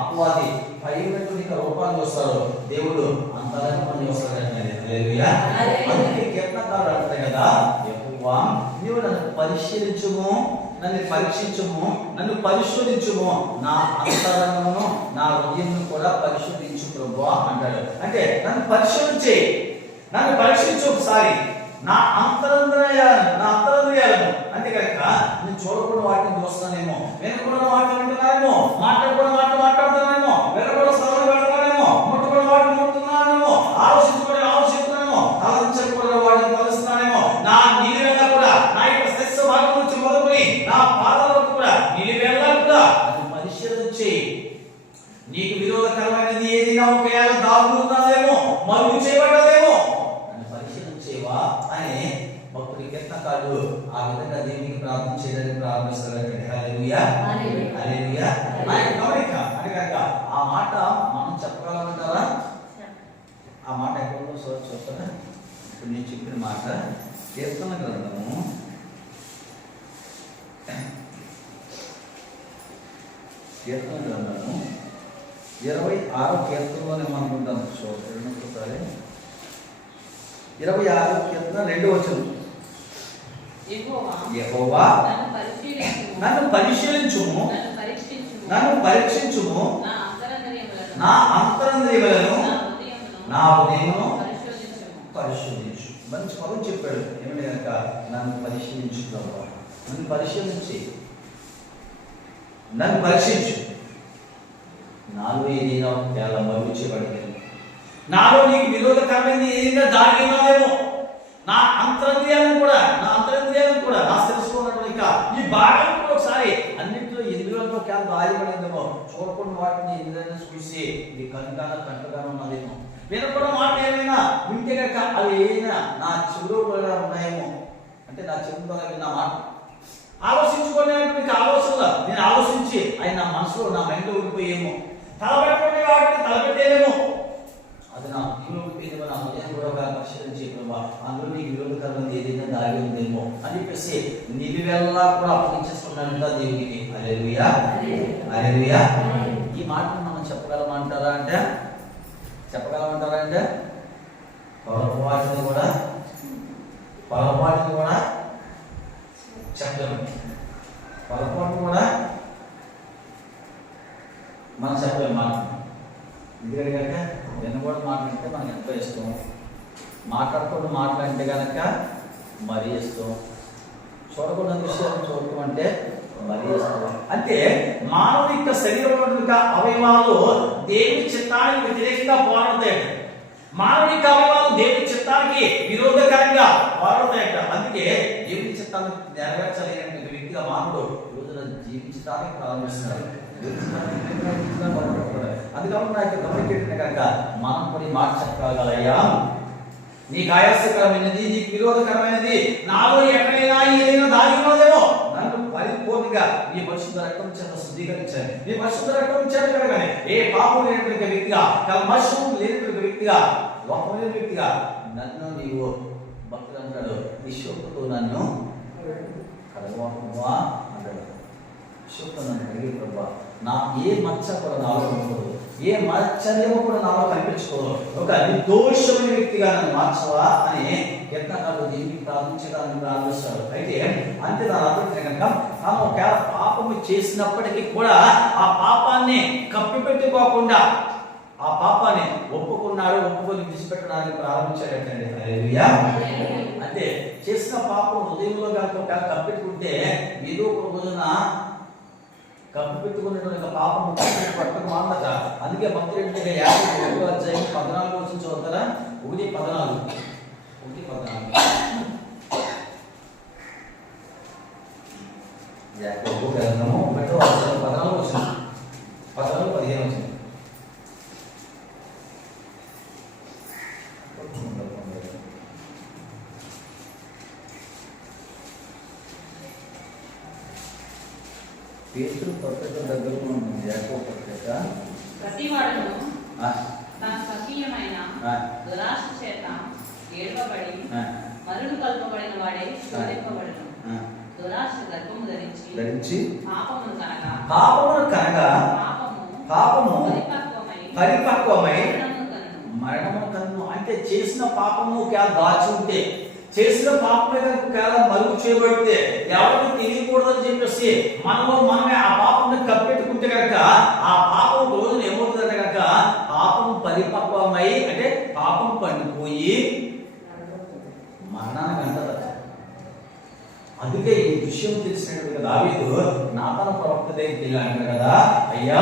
అపవాది పైనటువంటి రూపాన్ని చూస్తారు, దేవుడు అంతరంగం చూస్తాడు. అందుకే కీర్తనకారుడు అంటారు కదా, యెహోవా నీవు నన్ను పరిశీలించుము, నన్ను పరీక్షించుము, నన్ను పరిశోధించుము, నా అంతరంగమును నా హృదయమును కూడా పరిశోధించు ప్రభువా అంటాడు. అంటే నన్ను పరీక్షించు ఒకసారి, నా అంతరంద్రియాలను. అంతే కనుక నేను చూడకుండా వాటిని చూస్తానేమో, వినకుండా వాటిని వింటున్నానేమో, మాట్లాడకుండా వాటిని మాట్లాడుతున్నానేమో, వినకుండా స్థలం పెడతానేమో, ముట్టకుండా వాటిని ముట్టుతున్నానేమో, ఆలోచించుతున్నానేమో, ఆలోచించకుండా వాటిని కలుస్తున్నానేమో, నా నిలువెల్లా కూడా నా యొక్క శస్య భాగం నుంచి మొదలుకొని నా పాదాలకు కూడా నిలువెల్లా కూడా అది పరిశీలించి నీకు విరోధకరమైనది ఏదైనా ఒకవేళ దాగుతున్నదేమో, మరుగు చేయబడ్డదేమో నన్ను పరిశీలించేవా అని భక్తుడి కీర్తనకారుడు ఆ విధంగా దేవునికి ప్రార్థన చేయడానికి ప్రారంభిస్తాడు. హల్లెలూయా. హల్లెలూయా. గమనిక అంటే కనుక ఆ మాట మనం చెప్పగలమంటారా? ఆ మాట ఎక్కడో చూస్తారా? ఇప్పుడు నేను చెప్పిన మాట కీర్తన గ్రంథము 26వ కీర్తనలోనే మనం ఉంటాం. చూడండి ఒకసారి 26వ కీర్తన 2వ వచనం. యెహోవా నన్ను పరిశీలించుము, నన్ను పరీక్షించుము, నా అంతరంద్రియములను నా హృదయమును పరిశోధించు. మంచి పదం చెప్పాడు. ఏమిటి కనుక నన్ను పరిశీలించు ప్రభువా, నన్ను పరిశీలించి నన్ను పరీక్షించు. నాలో ఏదైనా చాలా మరుగుచేయబడింది, నాలో నీకు విరోధకరమైనది ఏదైనా దాగి ఉన్నదేమో, నా అంతరంద్రియాలను కూడా నా తెలుసుకున్నటువంటి ఈ భాగాన్ని కూడా ఒకసారి అన్నింటిలో ఎందులో చాలా దాయబడిందేమో చూడకుండా వాటిని ఎందుకైనా చూసి ఇది కంటగానే ఉన్నదేమో, వినకుండా మాట ఏమైనా వింటే కనుక అవి ఏమైనా నా చెవులో కూడా ఉన్నాయేమో, అంటే నా చెవు ద్వారా విన్న మాట ఆలోచించుకునే మీకు ఆలోచనలు నేను ఆలోచించి ఆయన నా మనసులో నా మైండ్లో ఉండిపోయేమో, తలపెట్టుకునే వాటిని తలపెట్టేమో, అది నా హృదయంలో ఉండిపోయిందేమో, నా హృదయాన్ని కూడా ఒక పరిశీలించి అందులో నీకు విరోధకరమైనది ఏదైనా దాగి ఉందేమో అని చెప్పేసి నిలువెల్లా కూడా అప్పగించేసుకున్నాడంట దేవునికి. హల్లెలూయా, హల్లెలూయా. ఈ మాటను మనం చెప్పగలమంటారా అంటే పొరపాటుని కూడా చెప్పలేము. పొరపాటు కూడా మనం చెప్పలేము. మాట ఎందుకంటే కనుక వినకూడదు మాట్లాడితే మనకు ఎంతో ఇష్టం, మాట్లాడకూడదు మాట్లాడితే కనుక మరీ ఇష్టం, చూడకూడని విషయాలు చూడటం అంటే మరీ ఇష్టం. అంటే మానవ యొక్క శరీరంలో అవయవాలు దేవుని చిత్తానికి వ్యతిరేకంగా పోరాడతాయట. మానవ యొక్క అవయవాలు దేవుని చిత్తానికి విరోధకరంగా పోరాడతాయట. అందుకే దేవుని చిత్తాన్ని నెరవేర్చలేని వ్యక్తిగా మానవుడు రోజున జీవించడానికి ప్రారంభిస్తున్నాడు. అందుకని నాకు గమనించిన కనుక మనం కొన్ని మాట చెప్పగలయ్యా, నీకు ఆయాసకరమైనది, నీకు విరోధకరమైనది నాలో ఎక్కడైనా ఏదైనా దాగి ఉన్నదేమో నన్ను పరిపూర్ణంగా నీ పరిశుద్ధ రక్తం చేత శుద్ధీకరించాను. నీ పరిశుద్ధ రక్తం చేత కడగానే ఏ పాపం లేనటువంటి వ్యక్తిగా, కల్మషం లేనటువంటి వ్యక్తిగా, లోపం లేని వ్యక్తిగా నన్ను నీవు భక్తులు అంటాడు ఈ శోకతో నన్ను కడగవా అంటాడు. శోక నన్ను కడిగే ప్రభా, నా ఏ మచ్చ కూడా నాలో ఉండకూడదు, ఏ మచ్చలేమో కూడా నాలో కనిపించుకోదు, ఒక నిర్దోషమైన వ్యక్తిగా నన్ను మార్చవా అని యత్నకాలు దీనికి ప్రార్థించడానికి ప్రారంభిస్తాడు. అయితే అంతే దాని అర్థం కనుక తాను ఒక పాపము చేసినప్పటికీ కూడా ఆ పాపాన్ని కప్పిపెట్టుకోకుండా ఆ పాపాన్ని ఒప్పుకొని విడిచిపెట్టడానికి ప్రారంభించాడటండి. హల్లెలూయా. అంటే చేసిన పాపం హృదయంలో కనుక కప్పెట్టుకుంటే ఏదో ఒక రోజున కప్పిపెట్టుకునేటువంటి పాపం పట్టకు మానట. అందుకే భక్తుడు 51వ అధ్యాయం 14 వచ్చి చదువుతారా? 1:14 యాకోబు గ్రంథము 1వ అధ్యాయం 14 వచ్చింది, 15 వచ్చింది. పేతురు పత్రిక దగ్గరకు యాకోబు పత్రిక ప్రతివాడును తన స్వకీయమైన దురాశ చేత ఏడవబడి మరులు కల్పబడిన వాడే శోధింపబడును. దురాశ గర్భము ధరించి పాపమును కనగా పాపము పరిపక్వమై మరణము కన్ను. అంటే చేసిన పాపము దాచి ఉంటే, చేసిన పాపమే కనుక మరుగు చేయబడితే ఎవరికి తెలియకూడదని చెప్పేసి మనమే ఆ పాపం కప్పెట్టుకుంటే కనుక ఆ పాపం రోజున ఏమవుతుందంటే కనుక పాపం పరిపక్వమై అంటే పాపం పండిపోయి మరణానికి అంటారు. అందుకే ఈ విషయం తెలిసినటువంటి దావీదు నాతాను ప్రవక్త దగ్గరికి వెళ్ళి అంటాడు కదా, అయ్యా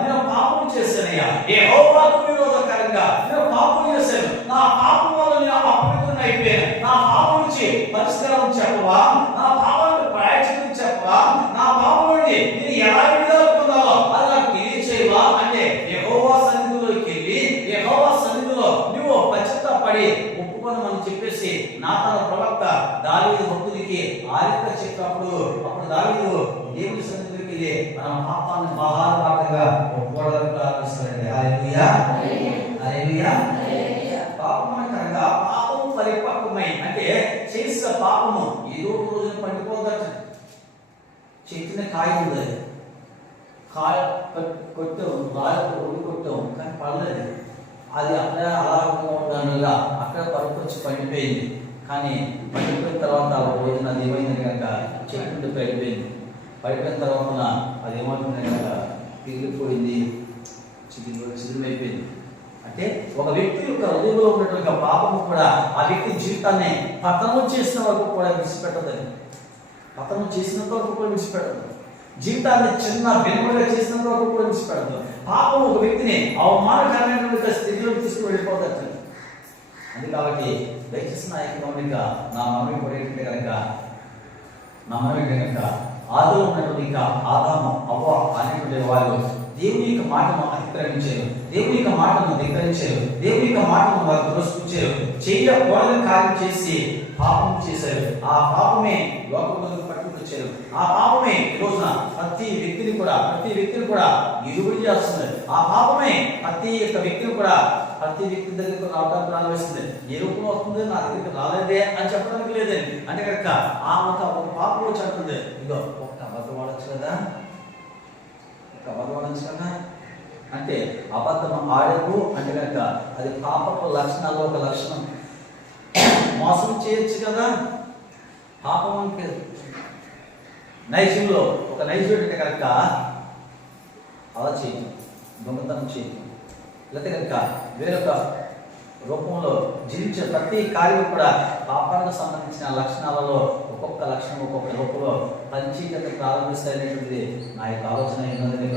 నేను పాపం చేశానయ్యా, యెహోవాకు విరోధకరంగా నేను పాపం చేశాను, నా పాపం వల్ల నేను అపవిత్రుని అయిపోయాను, నా పాపం నుంచి పరిష్కారం చెప్పవా, నా పాపానికి ప్రాయశ్చిత్తం చెప్పవా, నా పాపం నుండి నేను ఎలా విడుదల పొందాలో అది నాకు తెలియచేయవా అంటే యెహోవా సన్నిధిలోకి వెళ్ళి యెహోవా సన్నిధిలో నువ్వు పశ్చాత్తాపడి ఒప్పుకోనమని చెప్పేసి నాతాను ప్రవక్త దావీదు భక్తుడికి ఆలింగ చెప్పినప్పుడు అప్పుడు దావీదు దేవుని సన్నిధిలోకి వెళ్ళి మన పాపాన్ని మహాపాతంగా ఒప్పుకోవడానికి ప్రారంభిస్తాడండి. హల్లెలూయా, హల్లెలూయా. పాపం అనగా పాపం పరిపక్వమై అంటే చేసిన పాపము ఏదో ఒక రోజున పండిపోదట. చెట్టుని కాయ ఉంది, కాయ కొట్టాం, రాళ్ళతో కొట్టాం, కానీ పడలేదు. అది అక్కడ అలా ఉండగా అక్కడ పరుకొచ్చి పండిపోయింది. కానీ పండిపోయిన తర్వాత ఒక రోజున అది ఏమైంది కనుక చెట్టు పడిపోయింది. పడిపోయిన తర్వాత అది ఏమవుతుంది కనుక పిగిలిపోయింది, చిదిమైపోయింది. అంటే ఒక వ్యక్తి యొక్క హృదయంలో ఉన్నటువంటి పాపము కూడా ఆ వ్యక్తి జీవితాన్ని పతనం చేసిన వరకు కూడా విడిచిపెట్టదని, పతనం చేసినంత వరకు కూడా విడిచిపెట్టదు. జీవితాన్ని చిన్న వెనుకగా చేసినంత వరకు కూడా విడిచిపెట్టదు. పాపం ఒక వ్యక్తిని అవమానకరమైనటువంటి స్థితిలో తీసుకుని వెళ్ళిపోతాడు. అది కాబట్టి దయచేసి నా యొక్క గమనిక, నా మనవి కూడా ఏంటంటే కనుక, నా మనవి కనుక ఆదిలో ఉన్నటువంటి ఇంకా ఆదాము అవ్వ అనేటువంటి వాళ్ళు దేవుని యొక్క మాటను అతిక్రమించారు, దేవుని యొక్క మాటను ధిక్కరించారు, దేవుని యొక్క మాటను వారు దురస్కరించారు, చేయకూడని కార్యం చేసి పాపం చేశారు. ఆ పాపమే లోకంలోకి పట్టుకొచ్చారు. ఆ పాపమే ఈ రోజున ప్రతి వ్యక్తిని కూడా ఎదుగుడి చేస్తుంది. ఆ పాపమే ప్రతి వ్యక్తి దగ్గరికి రావడానికి ప్రారంభిస్తుంది. ఏ రూపంలో వస్తుంది, నా దగ్గరికి రాలేదే అని చెప్పడానికి లేదండి. అంటే కనుక ఆ ఒక పాపం వచ్చి అంటుంది, ఇదో ఒక్క అబద్ధం వాడచ్చు కదా, అంటే అబద్ధం ఆడకు అంటే కనుక అది పాపపు లక్షణాల్లో ఒక లక్షణం. మోసం చేయొచ్చు కదా, పాపం అంటే నైజంలో ఒక నైజం అంటే కనుక అలా చేయటం, దొంగతనం చేయటం, లేకపోతే కనుక వేరొక రూపంలో జీవించే ప్రతి కార్యం కూడా పాపానికి సంబంధించిన లక్షణాలలో ఒక్కొక్క లక్షణం ఒక్కొక్క రూపంలో పంచీకరణ ప్రారంభిస్తాయనేటువంటిది నా యొక్క ఆలోచన ఉన్నదని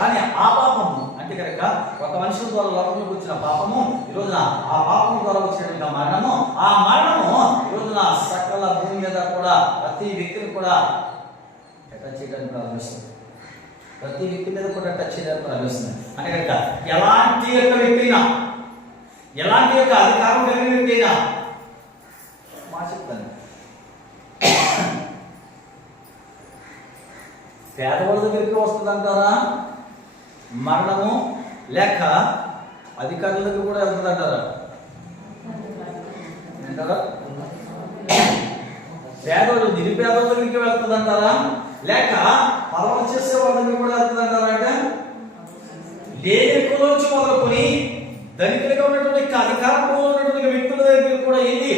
కానీ ఆ పాపము అంటే కనుక ఒక మనుషుల ద్వారా లోకంలోకి వచ్చిన పాపము ఈ రోజున ఆ పాపం ద్వారా వచ్చినటువంటి మరణము, ఆ మరణము ఈ రోజున సకల భూమి మీద కూడా ప్రతి వ్యక్తిని కూడా టచ్ చేయడానికి ప్రారంభిస్తుంది. ప్రతి వ్యక్తి మీద కూడా టచ్ చేయడానికి ప్రారంభిస్తుంది. అంటే కనుక ఎలాంటి యొక్క వ్యక్తి అయినా, ఎలాంటి యొక్క అధికారం కలిగిన వ్యక్తి అయినా చెప్తాను, పేదవాళ్ళ దగ్గరికి వస్తుందంటారా మరణము, లేక అధికారుల దగ్గర కూడా వెళ్తుందంటారా? పేదవాళ్ళు నిరుపేదల దగ్గరికి వెళ్తుందంటారా, లేక పదవులు చేసే వాళ్ళ దగ్గర కూడా వెళ్తుందంటారా? అంటే లేనికుల నుంచి మొదలుకొని ధనికులుగా ఉన్నటువంటి అధికారంలో ఉన్నటువంటి వ్యక్తుల దగ్గర కూడా వెళ్ళి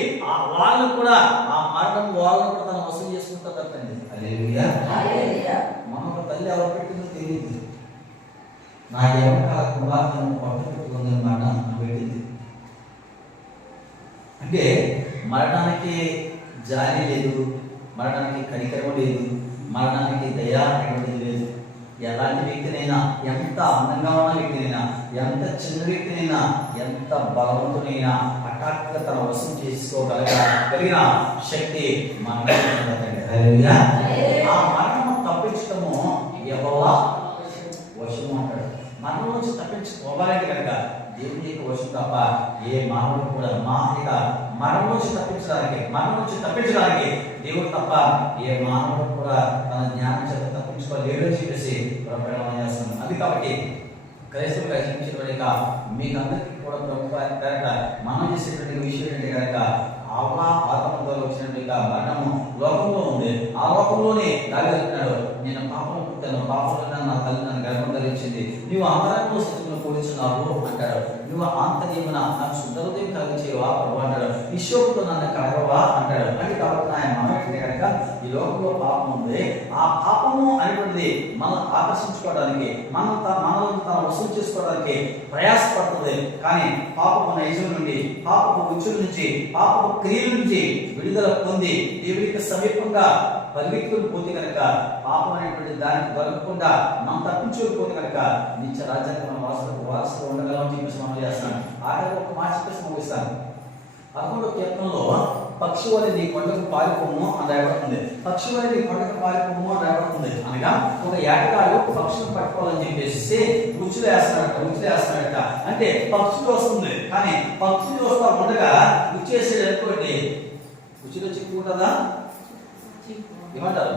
వాళ్ళు కూడా ఆ మరణం వాళ్ళను కూడా తను వసూలు చేసుకుంటారు. మన తల్లి ఎవరు పెట్టిందో తెలియదు. నా ఎవరికాల కుమార్తెను పట్టు పెట్టుకుందని మరణం పెట్టింది. అంటే మరణానికి జాలి లేదు, మరణానికి కనికరం లేదు, మరణానికి దయ అనేటువంటిది లేదు. ఎలాంటి వ్యక్తినైనా, ఎంత అందంగా ఉన్న వ్యక్తినైనా, ఎంత చిన్న వ్యక్తినైనా, ఎంత బలవంతునైనా హఠాత్తుగా తన వశం చేసుకోగలిగిన శక్తి మరణం. ఆ మరణము తప్పించటము యెహోవా వశము అంటాడు. మరణం నుంచి తప్పించుకోవాలంటే కనుక దేవుని యొక్క వశం తప్ప ఏ మానవుడు కూడా మరణం నుంచి తప్పించడానికి దేవుడు తప్ప ఏ మానవుడు కూడా తన జ్ఞానం చేత తప్పించుకోలేడు అని చెప్పేసి ప్రకటన చేస్తున్నాం. అది కాబట్టి క్రైస్తవులుగా జీవించేటువంటి మీకు అందరికీ కూడా మనం చేసేటువంటి విషయం ఏంటంటే కనుక ఆత్మతో వచ్చినటువంటి మరణము లోకంలో ఉంది. ఆ లోకంలోనే దాగలుగుతున్నాడు. నేను పాపం పుట్టాను, పాపంలో నా తల్లి నన్ను గర్భం ధరించింది, నువ్వు ఆహారంలో స్థితిలో పోలిస్తున్నావు అంటాడు. నువ్వు ఆంతర్యమున నాకు శుద్ధ హృదయం కలిగించేవా ప్రభు అంటాడు. ఈశ్వరుతో నన్ను కడగవా అంటాడు. అంటే కాబట్టి ఆయన మనం ఏంటంటే కనుక ఈ లోకంలో పాపం ఉంది. ఆ పాపము అనేటువంటిది మనం ఆకర్షించుకోవడానికి, మనల్ని తన వసూలు చేసుకోవడానికి ప్రయాసపడుతుంది. కానీ పాపపు నైజం నుండి, పాపపు రుచుల నుంచి, పాపపు క్రియల నుంచి విడుదల పొంది దేవుడికి సమీపంగా పరిగెత్తుకుని పోతే కనుక పాపం అనేటువంటి దానికి దొరకకుండా మనం తప్పించుకోకపోతే కనుక నిత్య రాజ్యాన్ని మనం వారసులు ఉండగలమని చెప్పేసి మనం చేస్తాను. ఆఖరి ఒక మాట చెప్పేసి ముగిస్తాను. 11వ కీర్తనలో పక్షి వలె నీ కొండకు పారిపోము అని రాయబడుతుంది. పక్షి వలె నీ కొండకు పారిపోము అని రాయబడుతుంది. అనగా ఒక ఏటగాడు పక్షులను పట్టుకోవాలని చెప్పేసి రుచులు వేస్తాడట. అంటే పక్షులు వస్తుంది, కానీ పక్షులు వస్తా ఉండగా రుచేసేది అనుకోండి, రుచిలో చిక్కుకుంటుందా? ఏమంటారు?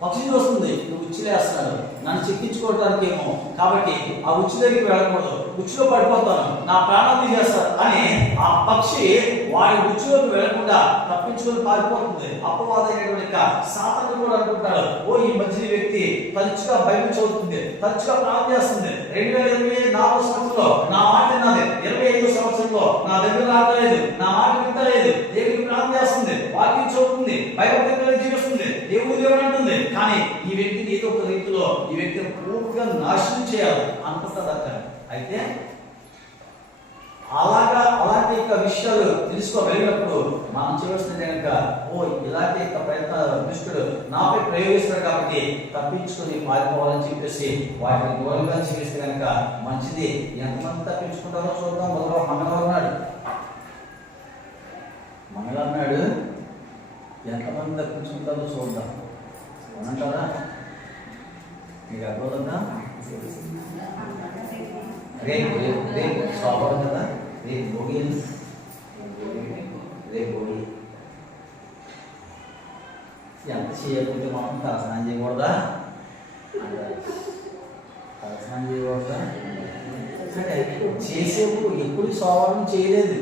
పక్షి వస్తుంది, నువ్వు ఉచ్చిలేస్తున్నాడు, నన్ను చిక్కించుకోవడానికి ఏమో, కాబట్టి ఆ ఉచ్చు దగ్గరికి వెళ్ళకూడదు, ఉచ్చులో పడిపోతాను, నా ప్రాణాన్ని చేస్తారు అని ఆ పక్షి వాడి ఉచ్చులోకి వెళ్ళకుండా తప్పించుకొని పారిపోతుంది. అపవాదైనటువంటి సాతాను కూడా అనుకుంటాడు, ఓ ఈ మంచి వ్యక్తి తరచుగా బైబిల్ చదువుతుంది, తరచుగా ప్రార్థన చేస్తుంది, 2024 సంవత్సరంలో నా మాట విన్నది, 25 సంవత్సరంలో నా దగ్గర రాలేదు, నా మాట వింటలేదు, దేవుడికి ప్రార్థన చేస్తుంది, వాక్యం చదువుతుంది, భయభక్తులు జీవిస్తుంది, దేవుడు అంటుంది, కానీ ఈ వ్యక్తిని ఏదో ఒక రీతిలో ఈ వ్యక్తిని పూర్తిగా నాశనం చేయాలి అనుకుంటుంది అక్కడ. అయితే అలాంటి యొక్క విషయాలు తెలుసుకోగలిగినప్పుడు మనం చేయవలసింది కనుక, ఓ ఇలాంటి యొక్క ప్రయత్న దుష్టుడు నాపై ప్రయోగిస్తాడు కాబట్టి తప్పించుకొని పారిపోవాలని చెప్పేసి వాటిని దూరంగా జీవిస్తే కనుక మంచిది. ఎంతమంది తప్పించుకుంటారో చూద్దాం. మొదలు మంగళ అన్నాడు, ఎంతమంది తప్పించుకుంటారో చూద్దాం అంటారా? మీకు అర్థమవుతుందా? రేపు స్వాభావం కదా, రేపు భోగి, రేపు భోగి ఎంత చేయకపోతే మాత్రం తలస్నానం చేయకూడదా? తలస్నానం చేయకూడదా? సరే, చేసేప్పుడు ఎప్పుడు స్వాభావం చేయలేదు,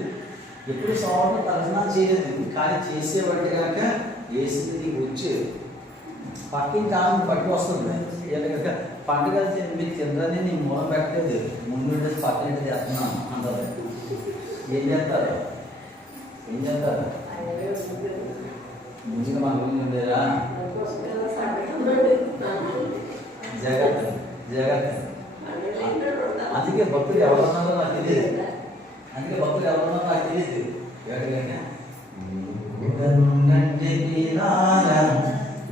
ఎప్పుడు స్వాభావం తలస్నానం చేయలేదు, కానీ చేసేవాటి కనుక వేసింది వచ్చి పక్కింటి ఆమె పట్టి వస్తుంది. ఎందుకంటే పండుగ మీరు తిందని నేను మూలం పెట్టలేదు, ముందు ఉండేసి పక్కన చేస్తున్నాను అంటారు. ఏం చేస్తారు? ముందుగా మన గురించి ఉండేరా? జాగ్రత్త. అందుకే భక్తులు ఎవరున్నారో నాకు తెలియదు, ఎక్కడికైనా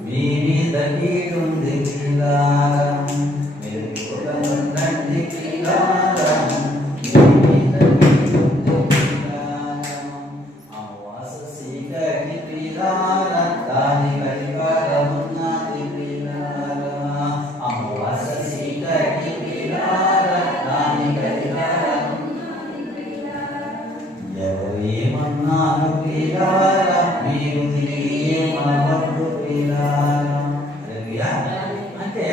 మీ మీద కీడుంది ఏమన్నాను ప్రియారా మీరు ఏమనవద్దు ప్రియారా. అంటే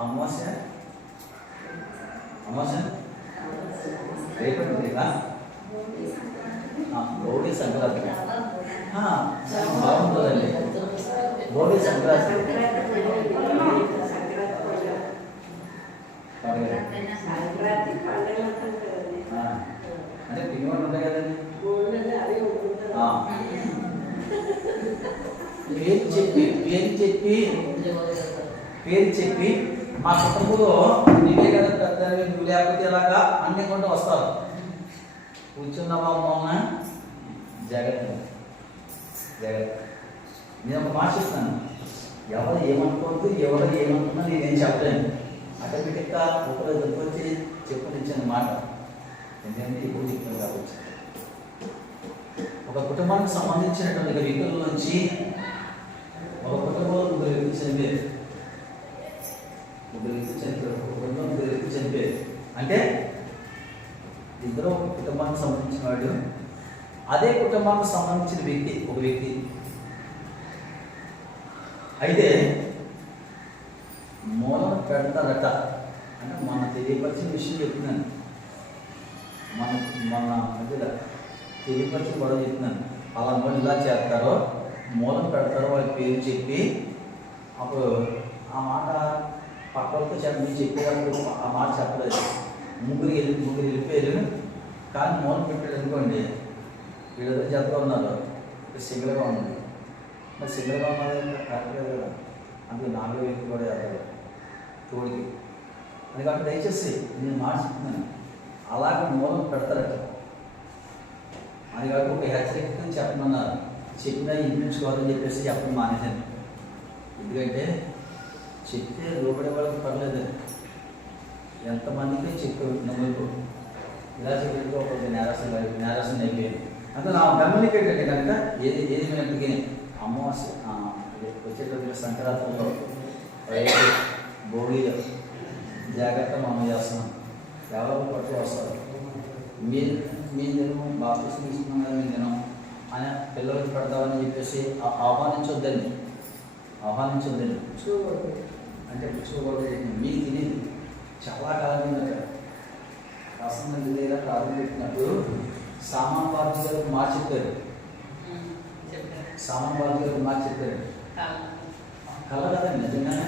అమావాస్య రేపటి భోగి సంక్రాంతి బాగుంటుందండి. భోగి సంక్రాంతి అంటే పిండి ఉంటాయి కదండి. పేరు చెప్పి మా కుటుంబంలో నువ్వే కదా పెద్ద, నువ్వు లేకపోతే ఎలాగా అన్ని కొంటూ వస్తారు. కూర్చున్నావా అమ్మ? జాగ్రత్త. నేను ఒక మాట చెప్తాను, ఎవరు ఏమనుకోవద్దు, ఎవరు ఏమనుకున్నా నేనేం చెప్పలేను. ఆటోమేటిక్గా ఒకరోజు వచ్చి చెప్పునిచ్చిన మాట ఎందుకంటే ఇప్పుడు చెప్తాను కాబట్టి. ఒక కుటుంబానికి సంబంధించినటువంటి వ్యక్తుల నుంచి ఒక కుటుంబంలో ముగ్గురు వ్యక్తులు చనిపోయారు. అంటే ఇద్దరు ఒక కుటుంబానికి సంబంధించిన వాడు, అదే కుటుంబానికి సంబంధించిన వ్యక్తి ఒక వ్యక్తి. అయితే మూలం పెడతారట, అంటే మన తెలియపరిచిన విషయం చెప్తున్నాను, మన మధ్యలో తెలియపరిచిన గొడవ చెప్తున్నాను. అలా మూడు ఇలా చేస్తారో మూలం పెడతారో వాళ్ళ పేరు చెప్పి, అప్పుడు ఆ మాట పక్కలతో చెప్పేటప్పుడు ఆ మాట చెప్పలేదు. ముగ్గురు వెళ్ళిపోయారు, కానీ మూలం పెట్టాడు అనుకోండి, వీళ్ళతో చెప్తా ఉన్నారు, సింగిల్గా ఉంది. మరి సింగిల్గా ఉన్నది కరెక్ట్ కదా, అందుకే 4 వ్యక్తులు కూడా చేస్తారు తోడికి. అందుకని దయచేసి నేను మాట చెప్తున్నాను, అలాగే మూలం పెడతారట. అది కాక ఒక హెచ్చరికని చెప్పమన్నారు, చెప్పినా ఇంటించుకోవాలని చెప్పేసి చెప్పడం మానేశాను. ఎందుకంటే చెప్తే లోపడే వాళ్ళకి పర్లేదు, ఎంతమందికి చెప్పు నమ్ముకో, ఇలా చెప్పి ఒక నేరసం అయిపోయింది. అంటే నా గమనికేటంటే కనుక ఏది వినప్పటికీ అమావాస్య వచ్చేటప్పుడు సంక్రాంతిలో భోగిలో జాగ్రత్త మనం చేస్తున్నాం. ఎవరో పట్టు వస్తారు, మీ దినం బాప్తిసం తీసుకున్నాం కదా, మీ దినం అని పిల్లలకి పెడతామని చెప్పేసి ఆహ్వానించొద్దండి. అంటే పుచ్చుకోకూడదు మీకు తెలియదు. చాలా కాలం కిందట రాసమంది లేదా ప్రార్థన పెట్టినప్పుడు సామాన్ బాధ్యత గారికి మాట చెప్పారు. సామాన్ బాధ్యత గారికి మాట చెప్పారు. కల కదండి నిజంగానే.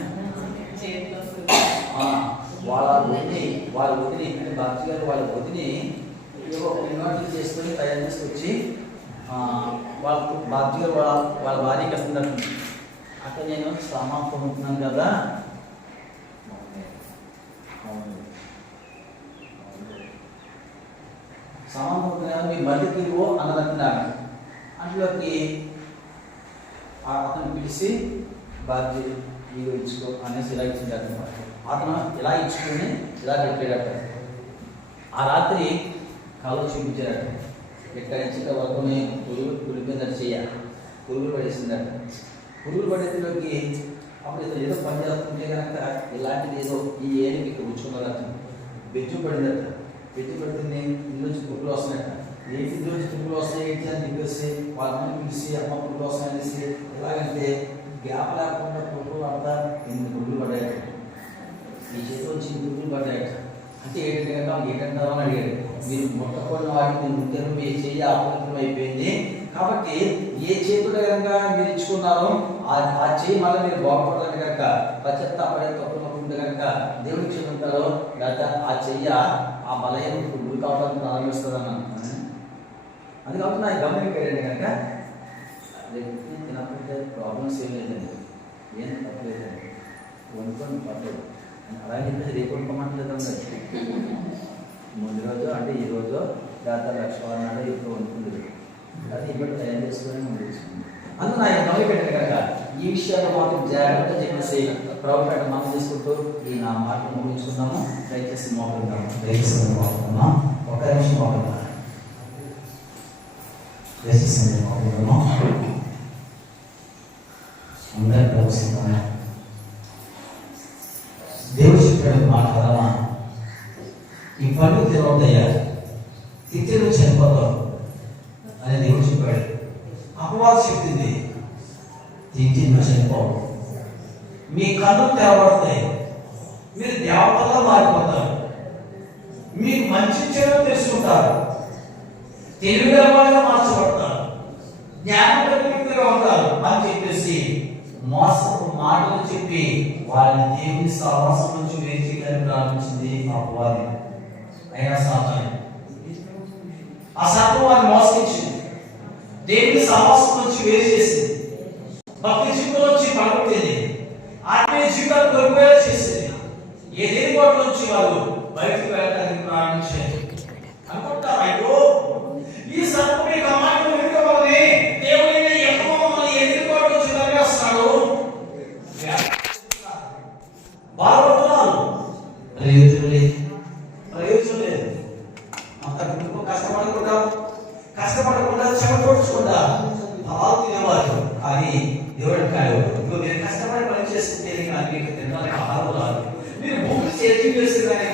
వాళ్ళ వదిని అంటే బాధ్యత గారు వాళ్ళ వదిని ఏవో ఇన్వర్టర్ చేసుకొని తయారు చేసుకొచ్చి వాళ్ళ బాధ్యత గారు వాళ్ళ భార్యకి వస్తున్నట్టు. అక్కడ నేను సామాన్ కొనుక్కున్నాను కదా, సామాన్ కొనుక్కున్నాను మీ మధ్యకి ఇవ్వు అన్నదంటున్నాను. అందులోకి అతను పిలిచి బాధ్యత ఇదిగో ఇచ్చుకో అనేసి ఇలా ఇచ్చిందట. అతను ఇలా ఇచ్చుకొని ఇలా పెట్టాడట. ఆ రాత్రి కాలు చూపించాడట. ఎక్కడి నుంచి వరకు పులిపోయిందట, పురుగులు పడేసిందట. పురుగులు పడేలోకి అప్పుడు ఇతను ఏదో పని చేస్తుంటే కనుక ఇలాంటిది ఏదో ఈ ఏనుగు ఇక్కడ కూర్చున్నదట. బెజ్జు పడిందట. బెజ్జు పడితే ఇల్లు నుంచి పురుగులు వస్తున్నాయట. ఏంటి ఇల్లు నుంచి పురుగులు వస్తాయి ఏంటి అని చెప్పేసి వాళ్ళని పిలిచి అమ్మ పురుగులు వస్తాయనేసి ఎలాగంటే గ్యాప్ లేకుండా పురుగులు అంతా 8 పురుగులు పడ్డాయట. ఈ చేతిలో వచ్చి పురుగులు పడ్డాయట. అంటే ఏంటంటారో అని అడిగాడు. మీరు ముట్టకూడని వాటిని ముట్టారు, మీ చెయ్యి అపవిత్రం అయిపోయింది కాబట్టి ఏ చేతులు కనుక మీరు ఇచ్చుకున్నారో ఆ చెయ్యి మళ్ళీ మీరు బాగుపడాలని కనుక పశ్చాత్తాపడే తప్పులు ఉంటే కనుక దేవుడికి క్షమించాలో లేక ఆ చెయ్య ఆ బలయం గురి కావడానికి ప్రారంభిస్తుంది అన్నాను. అది కాబట్టి నాకు గమనించాడండి కనుక తినకపోతే ప్రాబ్లమ్స్ ఏం లేదండి, ఏం తప్పలేదండి, వండుకొని పట్టదు అలాగే చెప్పేసి రేపు వండుకోమంటలేదు. ముందు రోజు అంటే ఈ రోజు దాత లక్ష్మణ ఇప్పుడు వండుకుంటుంది. అది ఇప్పుడు తయారు చేసుకొని ముందు తీసుకుంది. అందులో ఆయన గమనిపెట్టాడు కనుక ఈ విషయాల్లో మాత్రం జాగ్రత్త చెప్పేసి ప్రభుపేట మనం చేసుకుంటూ ఈ నా మాటలు ముగించుకున్నాము. దయచేసి మోకుందాం, దయచేసి మోకుందాం. ఒక నిమిషం మోకుందాం, దయచేసి మోకుందాం. అందరూ ప్రవశిస్తాము. దేవుడు చెప్పాడు మాట కదమ్మా, ఈ పండుగ తినవద్దయ్యా, తిత్తిలో చనిపోతావు అని దేవుడు చెప్పాడు. అపవాదం చెప్పింది తింటిలో చనిపోవు, మీ కళ్ళు తెరబడతాయి, మీరు దేవతల్లో మారిపోతారు, మీకు మంచి చెడు తెలుసుకుంటారు, తెలివిగా మార్చబడతారు, జ్ఞానపరిమితిగా ఉంటారు అని చెప్పేసి మోసపు మాటలు చెప్పి వారిని దేవుని సహవాసం నుంచి వేరు చేయడానికి ప్రారంభించింది అపవాది అయినా సాతాను. ఆ సర్పం వారిని మోసగించింది, దేవుని సహవాసం నుంచి వేరు చేసింది, భక్తి జీవితం నుంచి పడగొట్టింది, ఆత్మీయ జీవితాన్ని కోల్పోయేలా చేసింది. ఏదేని కోట నుంచి వారు బయటకు వెళ్ళడానికి ప్రారంభించారు. అనుకుంటారు అయ్యో ఈ సర్పం మీకు అమాయకులు ఎదుర్కోవాలి, దేవుని ఎక్కువ మమ్మల్ని ఎదుర్కోవడం నుంచి తరివేస్తాడు, బాధపడుతున్నారు. ప్రయోజనం లేదు. అంత కష్టపడకుండా చెమటోడ్చుకుంటా బాగా తినేవారు. కానీ దేవుడు కాదు, మీరు కష్టపడి పని చేస్తుంటే మీకు తినడానికి ఆహారం రాదు. మీరు భూమి చేతి వేసి కానీ